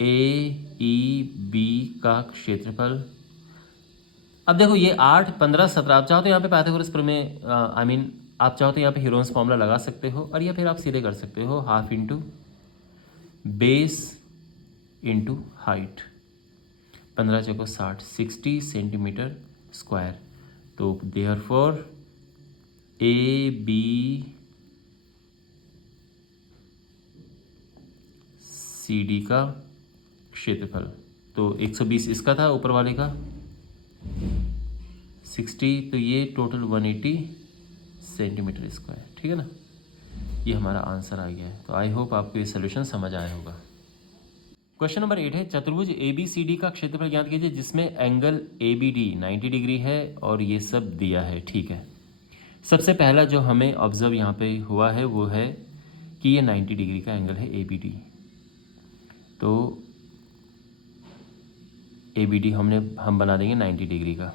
AEB का क्षेत्रफल, अब देखो ये 8, 15, 17, आप चाहो तो यहाँ पे पाइथागोरस प्रमेय आप चाहो तो यहाँ पे हीरोन्स फॉर्मूला लगा सकते हो, और या फिर आप सीधे कर सकते हो half into base into height. 15 चौको 60, 60 सेंटीमीटर स्क्वायर। तो देयरफॉर ABCD का क्षेत्रफल, तो 120 इसका था ऊपर वाले का, 60, तो ये टोटल 180 सेंटीमीटर स्क्वायर। ठीक है ना, ये हमारा आंसर आ गया है। तो आई होप आपको ये सोल्यूशन समझ आया होगा। क्वेश्चन नंबर 8 है, चतुर्भुज ABCD का क्षेत्रफल ज्ञात कीजिए जिसमें एंगल ABD 90 डिग्री है और ये सब दिया है। ठीक है, सबसे पहला जो हमें ऑब्जर्व यहाँ पे हुआ है वो है कि ये 90 डिग्री का एंगल है ABD। तो ABD हम बना देंगे 90 डिग्री का।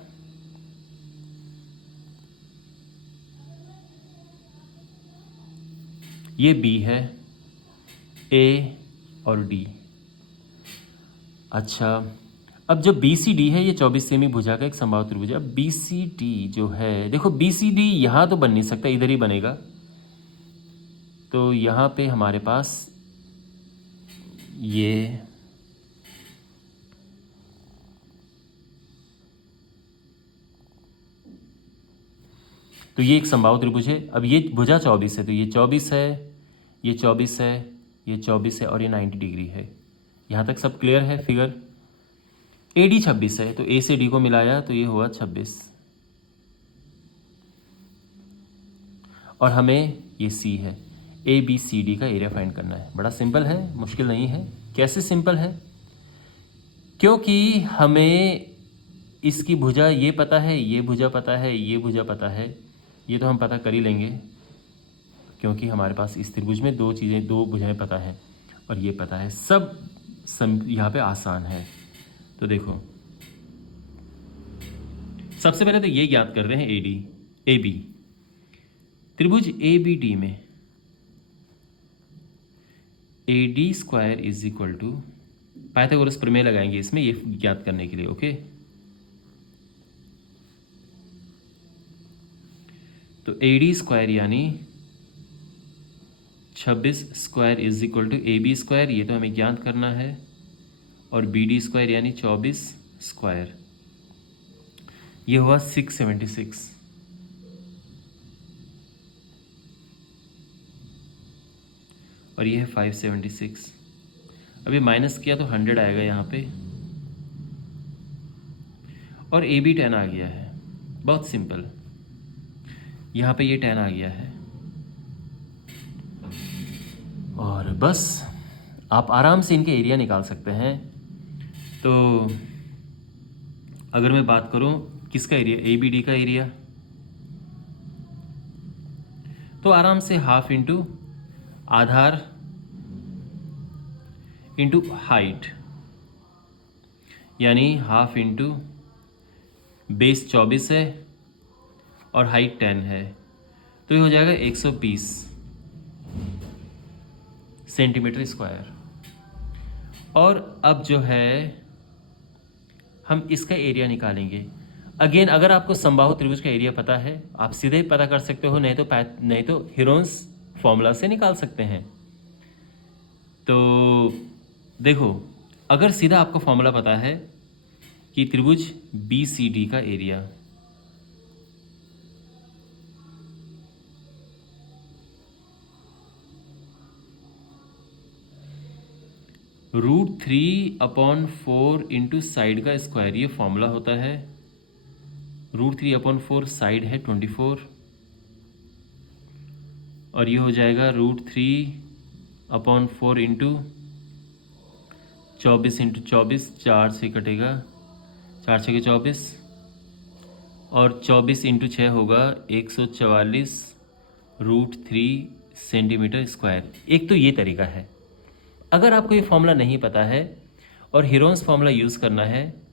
ये B है, A और D। अच्छा, अब जो BCD है ये 24 सेमी भुजा का एक समबाहु त्रिभुज है। अब BCD जो है, देखो BCD यहाँ तो बन नहीं सकता, इधर ही बनेगा। तो यहाँ पे हमारे पास ये एक समबाहु त्रिभुज है। अब ये भुजा 24 है, तो ये 24 है, ये 24 है, ये 24 है, और ये 90 डिग्री है। यहाँ तक सब क्लियर है फिगर। AD 26 है, तो A से D को मिलाया तो ये हुआ 26, और हमें ये C है, ABCD का एरिया फाइंड करना है। बड़ा सिंपल है, मुश्किल नहीं है। कैसे सिंपल है? क्योंकि हमें इसकी भुजा ये पता है, ये भुजा पता है, ये भुजा पता है, ये तो हम पता कर ही लेंगे क्योंकि हमारे पास इस त्रिभुज में दो भुजाएं पता है और ये पता है। सब यहाँ पे आसान है। तो देखो, सबसे पहले तो ये ज्ञात कर रहे हैं AB त्रिभुज ABD में AD square is equal to, Pythagoras प्रमेय लगाएंगे इसमें ये ज्ञात करने के लिए। ओके, तो AD स्क्वायर यानी 26 square is equal to AB square, ये तो हमें ज्ञात करना है, और BD स्क्वायर यानी 24 स्क्वायर, ये हुआ 676। और ये है 576। अभी माइनस किया तो 100 आएगा यहाँ पे, और AB 10 आ गया है। बहुत सिंपल, यहाँ पे ये 10 आ गया है, और बस आप आराम से इनके एरिया निकाल सकते हैं। तो अगर मैं बात करूँ किसका एरिया, ABD का एरिया, तो आराम से हाफ इंटू आधार इंटू हाइट, यानी हाफ इंटू बेस 24 है और हाइट 10 है, तो ये हो जाएगा 120 सेंटीमीटर स्क्वायर। और अब जो है हम इसका एरिया निकालेंगे। अगेन, अगर आपको समबाहु त्रिभुज का एरिया पता है आप सीधे पता कर सकते हो, नहीं तो हीरोन्स फॉर्मूला से निकाल सकते हैं। तो देखो, अगर सीधा आपको फॉर्मूला पता है कि त्रिभुज BCD का एरिया √3/4 इंटू साइड का स्क्वायर, ये फॉर्मूला होता है। √3/4 साइड है 24, और ये हो जाएगा √3/4 इंटू 24 × 24, 4 से कटेगा, 4 6 24, और 24 × 6 होगा 144√3 सेंटीमीटर स्क्वायर। एक तो ये तरीका है। अगर आपको ये फॉर्मूला नहीं पता है और हीरोन्स फार्मूला यूज़ करना है,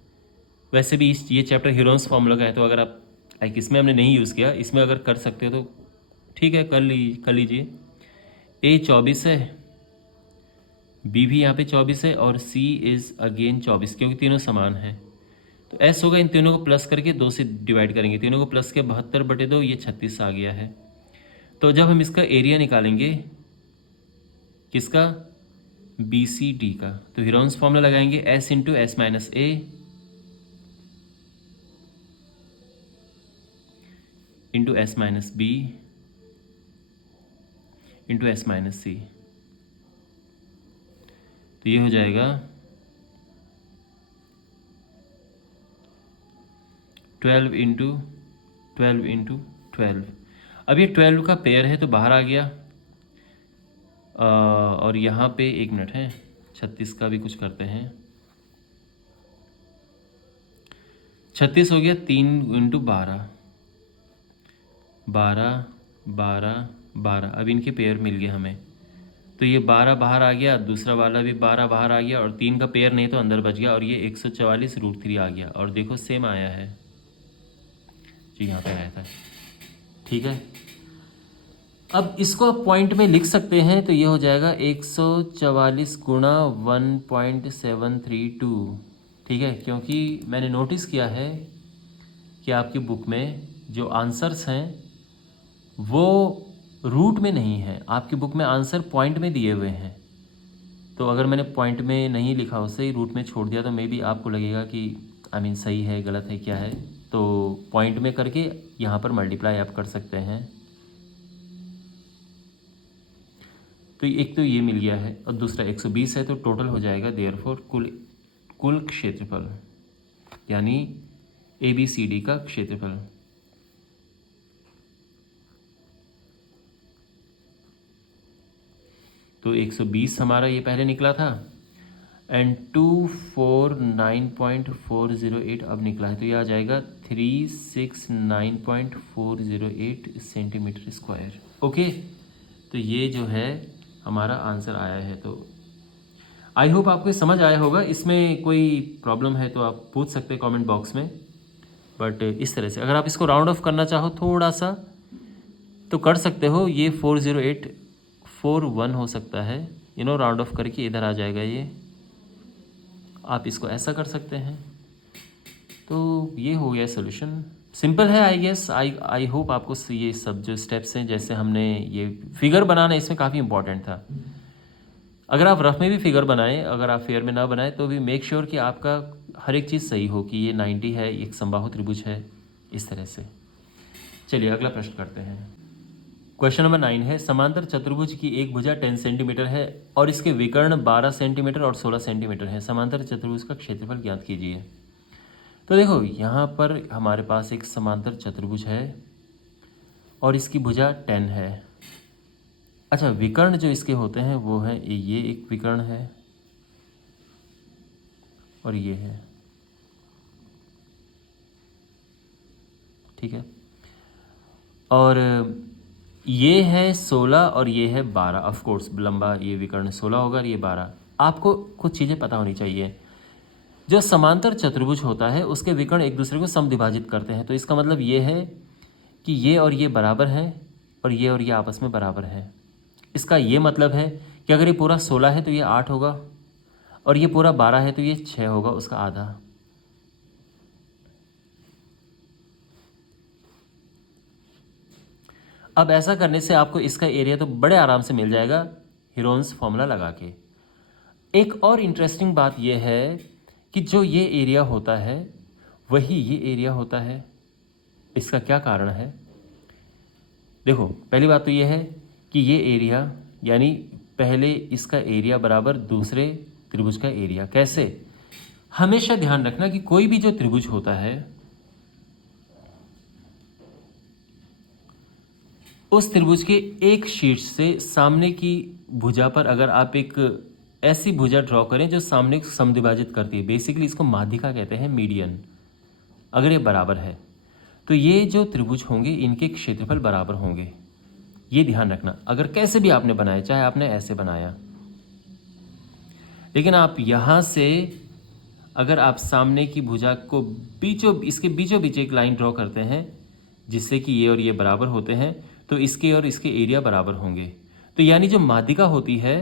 वैसे भी ये चैप्टर हीरोन्स फार्मूला का है, तो अगर आप लाइक इसमें हमने नहीं यूज़ किया, इसमें अगर कर सकते हो तो ठीक है, कर लीजिए। ए 24 है, बी भी यहाँ पे 24 है, और सी इज़ अगेन 24, क्योंकि तीनों समान हैं। तो एस होगा, इन तीनों को प्लस करके 2 से डिवाइड करेंगे, तीनों को प्लस के 72/2, ये 36 आ गया है। तो जब हम इसका एरिया निकालेंगे, किसका, बी सी डी का, तो हीरोन्स फॉर्मूला लगाएंगे S × S - A × S - B × S - C। तो ये हो जाएगा 12 × 12 × 12। अब ये 12 का पेयर है तो बाहर आ गया, और यहाँ पे 1 मिनट है, 36 का भी कुछ करते हैं। 36 हो गया 3 × 12, 12 12 12। अब इनके पेयर मिल गए हमें, तो ये 12 बाहर आ गया, दूसरा वाला भी 12 बाहर आ गया, और 3 का पेयर नहीं तो अंदर बच गया, और ये 144√3 आ गया। और देखो सेम आया है जी, यहाँ पे आया था। ठीक है, अब इसको आप पॉइंट में लिख सकते हैं, तो ये हो जाएगा 144 × 1.732। ठीक है, क्योंकि मैंने नोटिस किया है कि आपकी बुक में जो आंसर्स हैं वो रूट में नहीं है, आपकी बुक में आंसर पॉइंट में दिए हुए हैं। तो अगर मैंने पॉइंट में नहीं लिखा, उससे ही रूट में छोड़ दिया, तो मे बी आपको लगेगा कि सही है, गलत है, क्या है। तो पॉइंट में करके यहाँ पर मल्टीप्लाई आप कर सकते हैं। तो एक तो ये मिल गया है, और दूसरा 120 है, तो टोटल हो जाएगा देयरफॉर कुल क्षेत्रफल, यानी ABCD का क्षेत्रफल। तो 120 हमारा ये पहले निकला था, एंड 249.408 अब निकला है, तो ये आ जाएगा 369.408 सेंटीमीटर स्क्वायर। ओके, तो ये जो है हमारा आंसर आया है। तो आई होप आपको ये समझ आया होगा। इसमें कोई प्रॉब्लम है तो आप पूछ सकते हैं कमेंट बॉक्स में, बट इस तरह से अगर आप इसको राउंड ऑफ करना चाहो थोड़ा सा तो कर सकते हो। ये 40841 हो सकता है, राउंड ऑफ करके इधर आ जाएगा ये, आप इसको ऐसा कर सकते हैं। तो ये हो गया सोल्यूशन, सिंपल है आई गेस। आई होप आपको ये सब जो स्टेप्स हैं, जैसे हमने ये फिगर बनाना, इसमें काफ़ी इंपॉर्टेंट था। अगर आप रफ में भी फिगर बनाएं, अगर आप फेयर में ना बनाएं, तो भी मेक श्योर कि आपका हर एक चीज़ सही हो, कि ये 90 है, एक समबाहु त्रिभुज है, इस तरह से। चलिए अगला प्रश्न करते हैं। क्वेश्चन नंबर 9 है, समांतर चतुर्भुज की एक भुजा 10 सेंटीमीटर है और इसके विकर्ण 12 सेंटीमीटर और 16 सेंटीमीटर है। समांतर चतुर्भुज का क्षेत्रफल ज्ञात कीजिए। तो देखो यहाँ पर हमारे पास एक समांतर चतुर्भुज है और इसकी भुजा 10 है। अच्छा, विकर्ण जो इसके होते हैं वो है, ये एक विकर्ण है और ये है, ठीक है। और ये है 16 और ये है 12। ऑफ कोर्स लंबा ये विकर्ण 16 होगा और ये 12। आपको कुछ चीज़ें पता होनी चाहिए। जो समांतर चतुर्भुज होता है उसके विकर्ण एक दूसरे को समद्विभाजित करते हैं। तो इसका मतलब ये है कि ये और ये बराबर हैं और ये आपस में बराबर हैं। इसका ये मतलब है कि अगर ये पूरा 16 है तो ये 8 होगा और ये पूरा 12 है तो ये 6 होगा, उसका आधा। अब ऐसा करने से आपको इसका एरिया तो बड़े आराम से मिल जाएगा हीरोन्स फॉर्मूला लगा के। एक और इंटरेस्टिंग बात यह है कि जो ये एरिया होता है वही ये एरिया होता है। इसका क्या कारण है? देखो, पहली बात तो ये है कि ये एरिया, यानी पहले इसका एरिया बराबर दूसरे त्रिभुज का एरिया। कैसे? हमेशा ध्यान रखना कि कोई भी जो त्रिभुज होता है उस त्रिभुज के एक शीर्ष से सामने की भुजा पर अगर आप एक ऐसी भुजा ड्रॉ करें जो सामने को समद्विभाजित करती है। बेसिकली इसको माध्यिका कहते हैं, मीडियन। अगर ये बराबर है तो ये जो त्रिभुज होंगे इनके क्षेत्रफल बराबर होंगे, ये ध्यान रखना। अगर कैसे भी आपने बनाया, चाहे आपने ऐसे बनाया, लेकिन आप यहाँ से अगर आप सामने की भुजा को इसके बीचों बीच एक लाइन ड्रॉ करते हैं जिससे कि ये और ये बराबर होते हैं, तो इसके और इसके एरिया बराबर होंगे। तो यानी जो माध्यिका होती है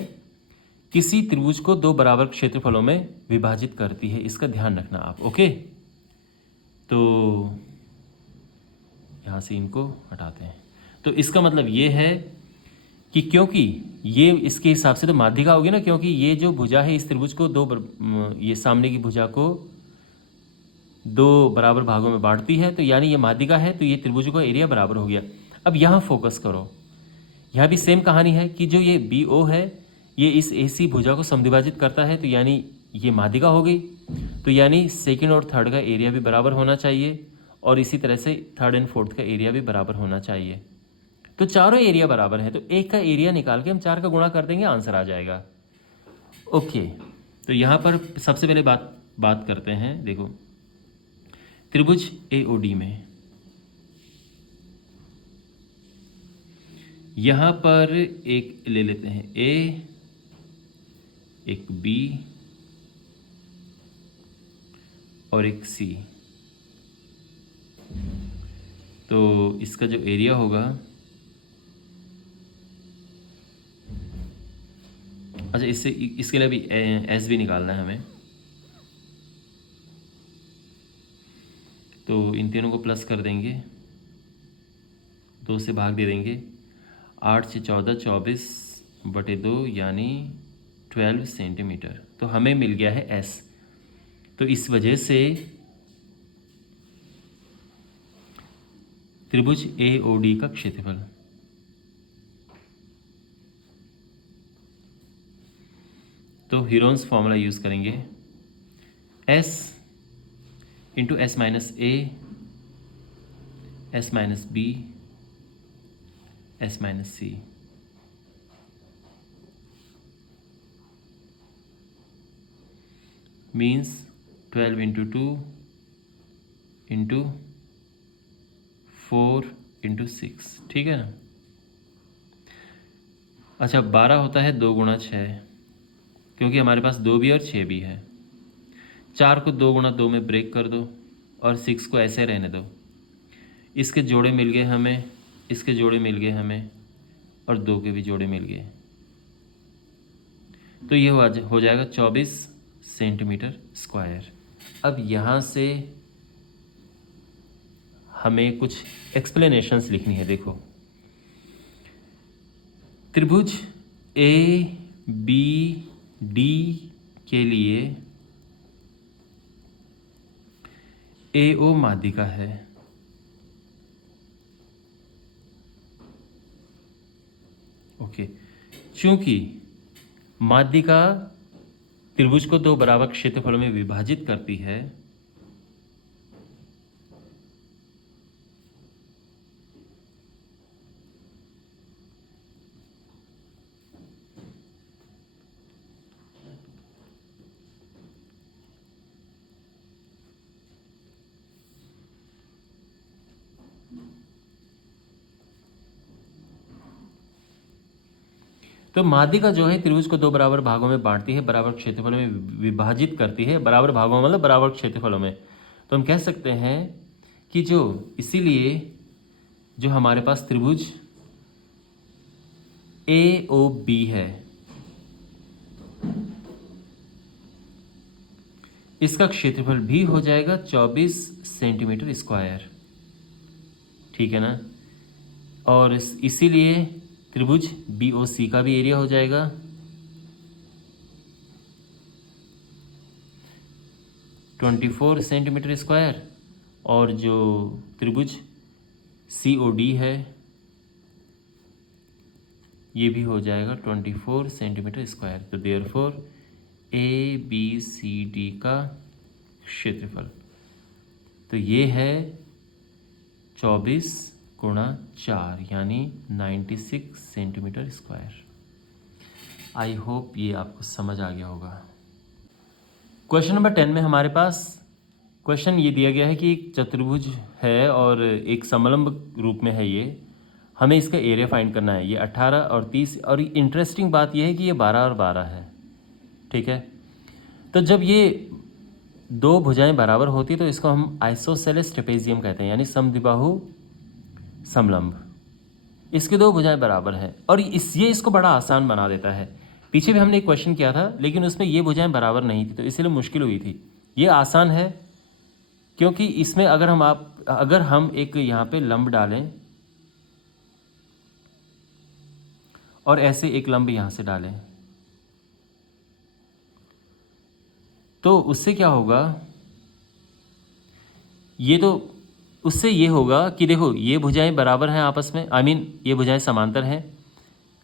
किसी त्रिभुज को दो बराबर क्षेत्रफलों में विभाजित करती है, इसका ध्यान रखना आप। ओके, तो यहाँ से इनको हटाते हैं। तो इसका मतलब ये है कि क्योंकि ये इसके हिसाब से तो माध्यिका होगी ना, क्योंकि ये जो भुजा है इस त्रिभुज को ये सामने की भुजा को दो बराबर भागों में बांटती है, तो यानी ये माध्यिका है, तो ये त्रिभुज का एरिया बराबर हो गया। अब यहाँ फोकस करो, यहाँ भी सेम कहानी है कि जो ये BO है ये इस AC भुजा को समद्विभाजित करता है, तो यानी ये माध्यिका हो गई। तो यानी सेकंड और थर्ड का एरिया भी बराबर होना चाहिए, और इसी तरह से थर्ड एंड फोर्थ का एरिया भी बराबर होना चाहिए। तो चारों एरिया बराबर है, तो एक का एरिया निकाल के हम 4 का गुणा कर देंगे, आंसर आ जाएगा। ओके, तो यहाँ पर सबसे पहले बात करते हैं। देखो, त्रिभुज AOD में यहाँ पर एक ले लेते हैं A, एक B और एक C। तो इसका जो एरिया होगा, अच्छा इसके लिए भी S भी निकालना है हमें, तो इन तीनों को प्लस कर देंगे, 2 से भाग दे देंगे, 8 से 14 24/2 यानी 12 सेंटीमीटर। तो हमें मिल गया है S। तो इस वजह से त्रिभुज AOD का क्षेत्रफल, तो हीरोन्स फॉर्मूला यूज़ करेंगे, S into S minus A, S minus B, S minus C। Means 12 into 2 into 4 into 6, ठीक है ना। अच्छा, 12 होता है 2 गुणा 6, क्योंकि हमारे पास 2 भी और 6 भी है। 4 को 2 गुणा 2 में ब्रेक कर दो, और 6 को ऐसे रहने दो। इसके जोड़े मिल गए हमें, इसके जोड़े मिल गए हमें, और 2 के भी जोड़े मिल गए। तो ये हो जाएगा 24 सेंटीमीटर स्क्वायर। अब यहाँ से हमें कुछ एक्सप्लेनेशंस लिखनी है। देखो, त्रिभुज ABD के लिए AO माध्यिका है, ओके। चूंकि माध्यिका त्रिभुज को दो बराबर क्षेत्रफलों में विभाजित करती है, तो माध्यिका जो है त्रिभुज को दो बराबर भागों में बांटती है, बराबर क्षेत्रफलों में विभाजित करती है। बराबर भागों मतलब बराबर क्षेत्रफलों में। तो हम कह सकते हैं कि इसीलिए जो हमारे पास त्रिभुज AOB है, इसका क्षेत्रफल भी हो जाएगा 24 सेंटीमीटर स्क्वायर, ठीक है ना। और इसीलिए त्रिभुज BOC का भी एरिया हो जाएगा 24 सेंटीमीटर स्क्वायर, और जो त्रिभुज COD है ये भी हो जाएगा 24 सेंटीमीटर स्क्वायर। तो देयरफॉर ABCD का क्षेत्रफल तो ये है 24 × 4 यानी 96 सेंटीमीटर स्क्वायर। आई होप ये आपको समझ आ गया होगा। क्वेश्चन नंबर 10 में हमारे पास क्वेश्चन ये दिया गया है कि एक चतुर्भुज है और एक समलंब रूप में है ये, हमें इसका एरिया फाइंड करना है। ये 18 और 30, और इंटरेस्टिंग बात ये है कि ये 12 और 12 है, ठीक है। तो जब ये दो भुजाएं बराबर होती तो इसको हम आइसोसेलेस ट्रेपेजियम कहते हैं, यानी समद्विबाहु समलंब। इसके दो भुजाएं बराबर हैं और ये इसको बड़ा आसान बना देता है। पीछे भी हमने एक क्वेश्चन किया था, लेकिन उसमें ये भुजाएं बराबर नहीं थी तो इसलिए मुश्किल हुई थी। ये आसान है क्योंकि इसमें अगर हम एक यहाँ पे लंब डालें और ऐसे एक लंब यहाँ से डालें तो उससे क्या होगा, उससे ये होगा कि देखो ये भुजाएं बराबर हैं आपस में, ये भुजाएं समांतर हैं।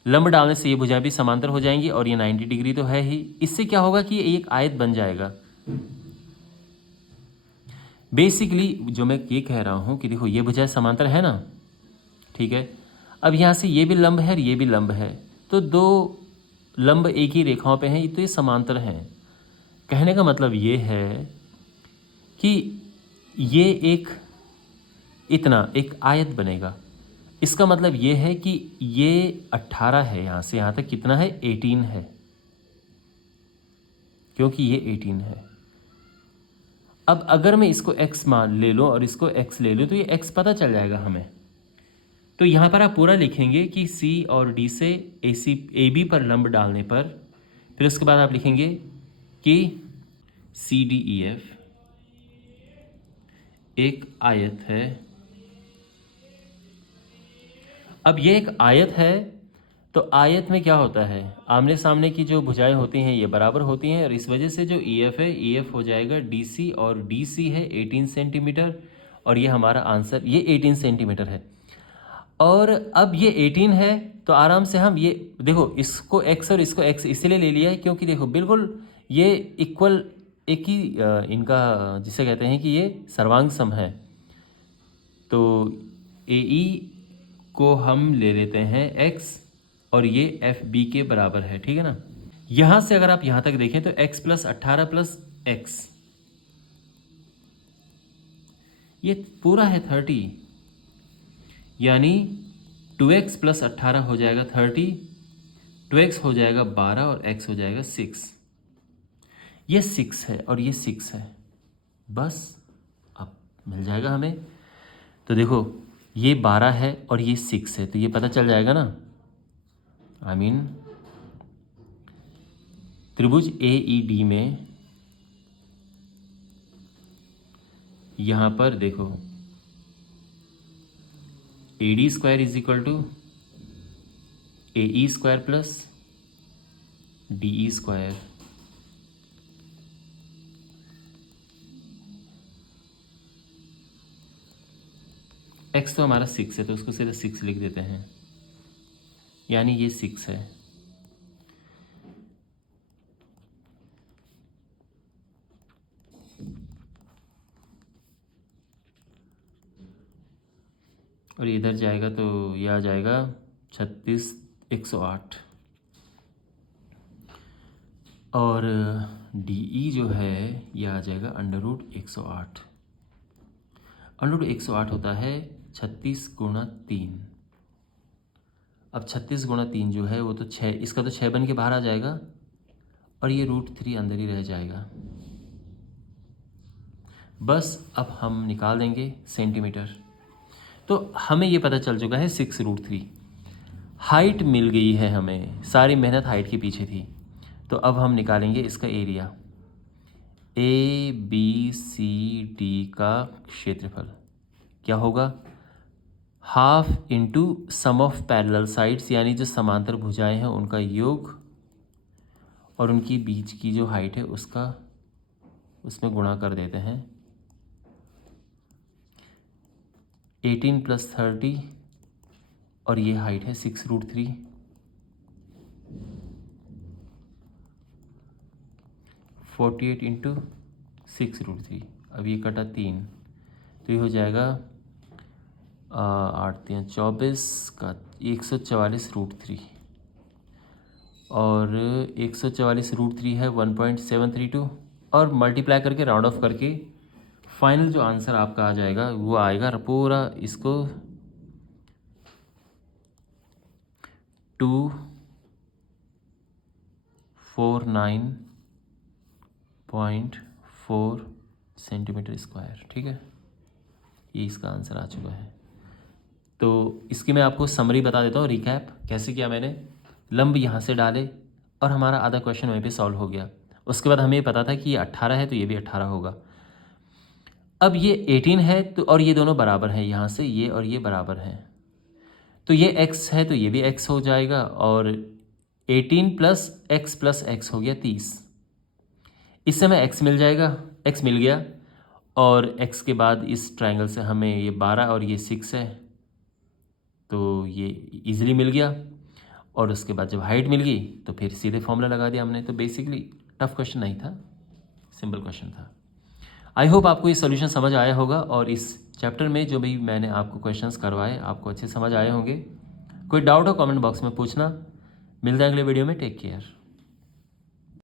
लंब डालने से ये भुजाएं भी समांतर हो जाएंगी और ये 90 डिग्री तो है ही। इससे क्या होगा कि ये एक आयत बन जाएगा। बेसिकली जो मैं ये कह रहा हूँ कि देखो ये भुजाएं समांतर है ना, ठीक है। अब यहाँ से ये भी लंब है और ये भी लंब है, तो दो लंब एक ही रेखाओं पे हैं तो ये समांतर हैं। कहने का मतलब ये है कि ये एक आयत बनेगा। इसका मतलब ये है कि ये 18 है, यहाँ से यहाँ तक कितना है, 18 है, क्योंकि ये 18 है। अब अगर मैं इसको x मान ले लूँ और इसको x ले लूँ तो ये x पता चल जाएगा हमें। तो यहाँ पर आप पूरा लिखेंगे कि C और D से AB पर लंब डालने पर, फिर उसके बाद आप लिखेंगे कि CDEF एक आयत है। अब ये एक आयत है तो आयत में क्या होता है, आमने सामने की जो भुजाएं होती हैं ये बराबर होती हैं और इस वजह से जो EF है, EF हो जाएगा DC और DC है 18 सेंटीमीटर और ये हमारा आंसर ये 18 सेंटीमीटर है। और अब ये 18 है तो आराम से हम ये देखो इसको x और इसको x इसलिए ले लिया है क्योंकि देखो बिल्कुल ये इक्वल एक ही इनका जिसे कहते हैं कि ये सर्वांग सम है। तो AE को हम ले लेते हैं x और ये FB के बराबर है, ठीक है ना। यहाँ से अगर आप यहाँ तक देखें तो x प्लस 18 प्लस x ये पूरा है 30, यानी 2x प्लस 18 हो जाएगा 30, 2x हो जाएगा 12 और x हो जाएगा 6। ये 6 है और ये 6 है, बस अब मिल जाएगा हमें। तो देखो ये 12 है और ये 6 है तो ये पता चल जाएगा ना। त्रिभुज AED में यहाँ पर देखो AD square is equal to AE square plus DE square. x तो हमारा 6 है तो उसको सीधा 6 लिख देते हैं, यानी ये 6 है। और इधर जाएगा तो ये आ जाएगा 36 108 और DE जो है ये आ जाएगा √108। √108 होता है 36 गुणा 3। अब 36 गुणा 3 जो है वो तो 6, इसका तो 6 बन के बाहर आ जाएगा और ये √3 अंदर ही रह जाएगा। बस अब हम निकाल देंगे सेंटीमीटर। तो हमें ये पता चल चुका है 6√3। हाइट मिल गई है हमें, सारी मेहनत हाइट के पीछे थी। तो अब हम निकालेंगे इसका एरिया, ABCD का क्षेत्रफल क्या होगा, half into sum of parallel sides, यानी जो समांतर भुजाएं हैं उनका योग और उनकी बीच की जो हाइट है उसका उसमें गुणा कर देते हैं। 18 प्लस 30 और ये हाइट है 6√3। 48 इंटू 6√3, अब ये कटा 3 तो ये हो जाएगा 8 3 24 का 144√3 और 144√3 है 1.732 और मल्टीप्लाई करके राउंड ऑफ करके फाइनल जो आंसर आपका आ जाएगा वो आएगा पूरा इसको 249.4 सेंटीमीटर स्क्वायर। ठीक है, ये इसका आंसर आ चुका है। तो इसकी मैं आपको समरी बता देता हूँ, रिकैप कैसे किया मैंने। लंब यहाँ से डाले और हमारा आधा क्वेश्चन वहीं पे सॉल्व हो गया। उसके बाद हमें पता था कि ये 18 है तो ये भी 18 होगा। अब ये 18 है तो और ये दोनों बराबर हैं, यहाँ से ये और ये बराबर हैं, तो ये x है तो ये भी x हो जाएगा और 18 + x हो गया 30। इससे हमें x मिल जाएगा, x मिल गया और x के बाद इस ट्रायंगल से हमें ये 12 और ये 6 है तो ये इजीली मिल गया। और उसके बाद जब हाइट मिल गई तो फिर सीधे फॉर्मूला लगा दिया हमने। तो बेसिकली टफ क्वेश्चन नहीं था, सिंपल क्वेश्चन था। आई होप आपको ये सॉल्यूशन समझ आया होगा और इस चैप्टर में जो भी मैंने आपको क्वेश्चंस करवाए आपको अच्छे समझ आए होंगे। कोई डाउट हो कमेंट बॉक्स में पूछना। मिलते हैं अगले वीडियो में। Take care.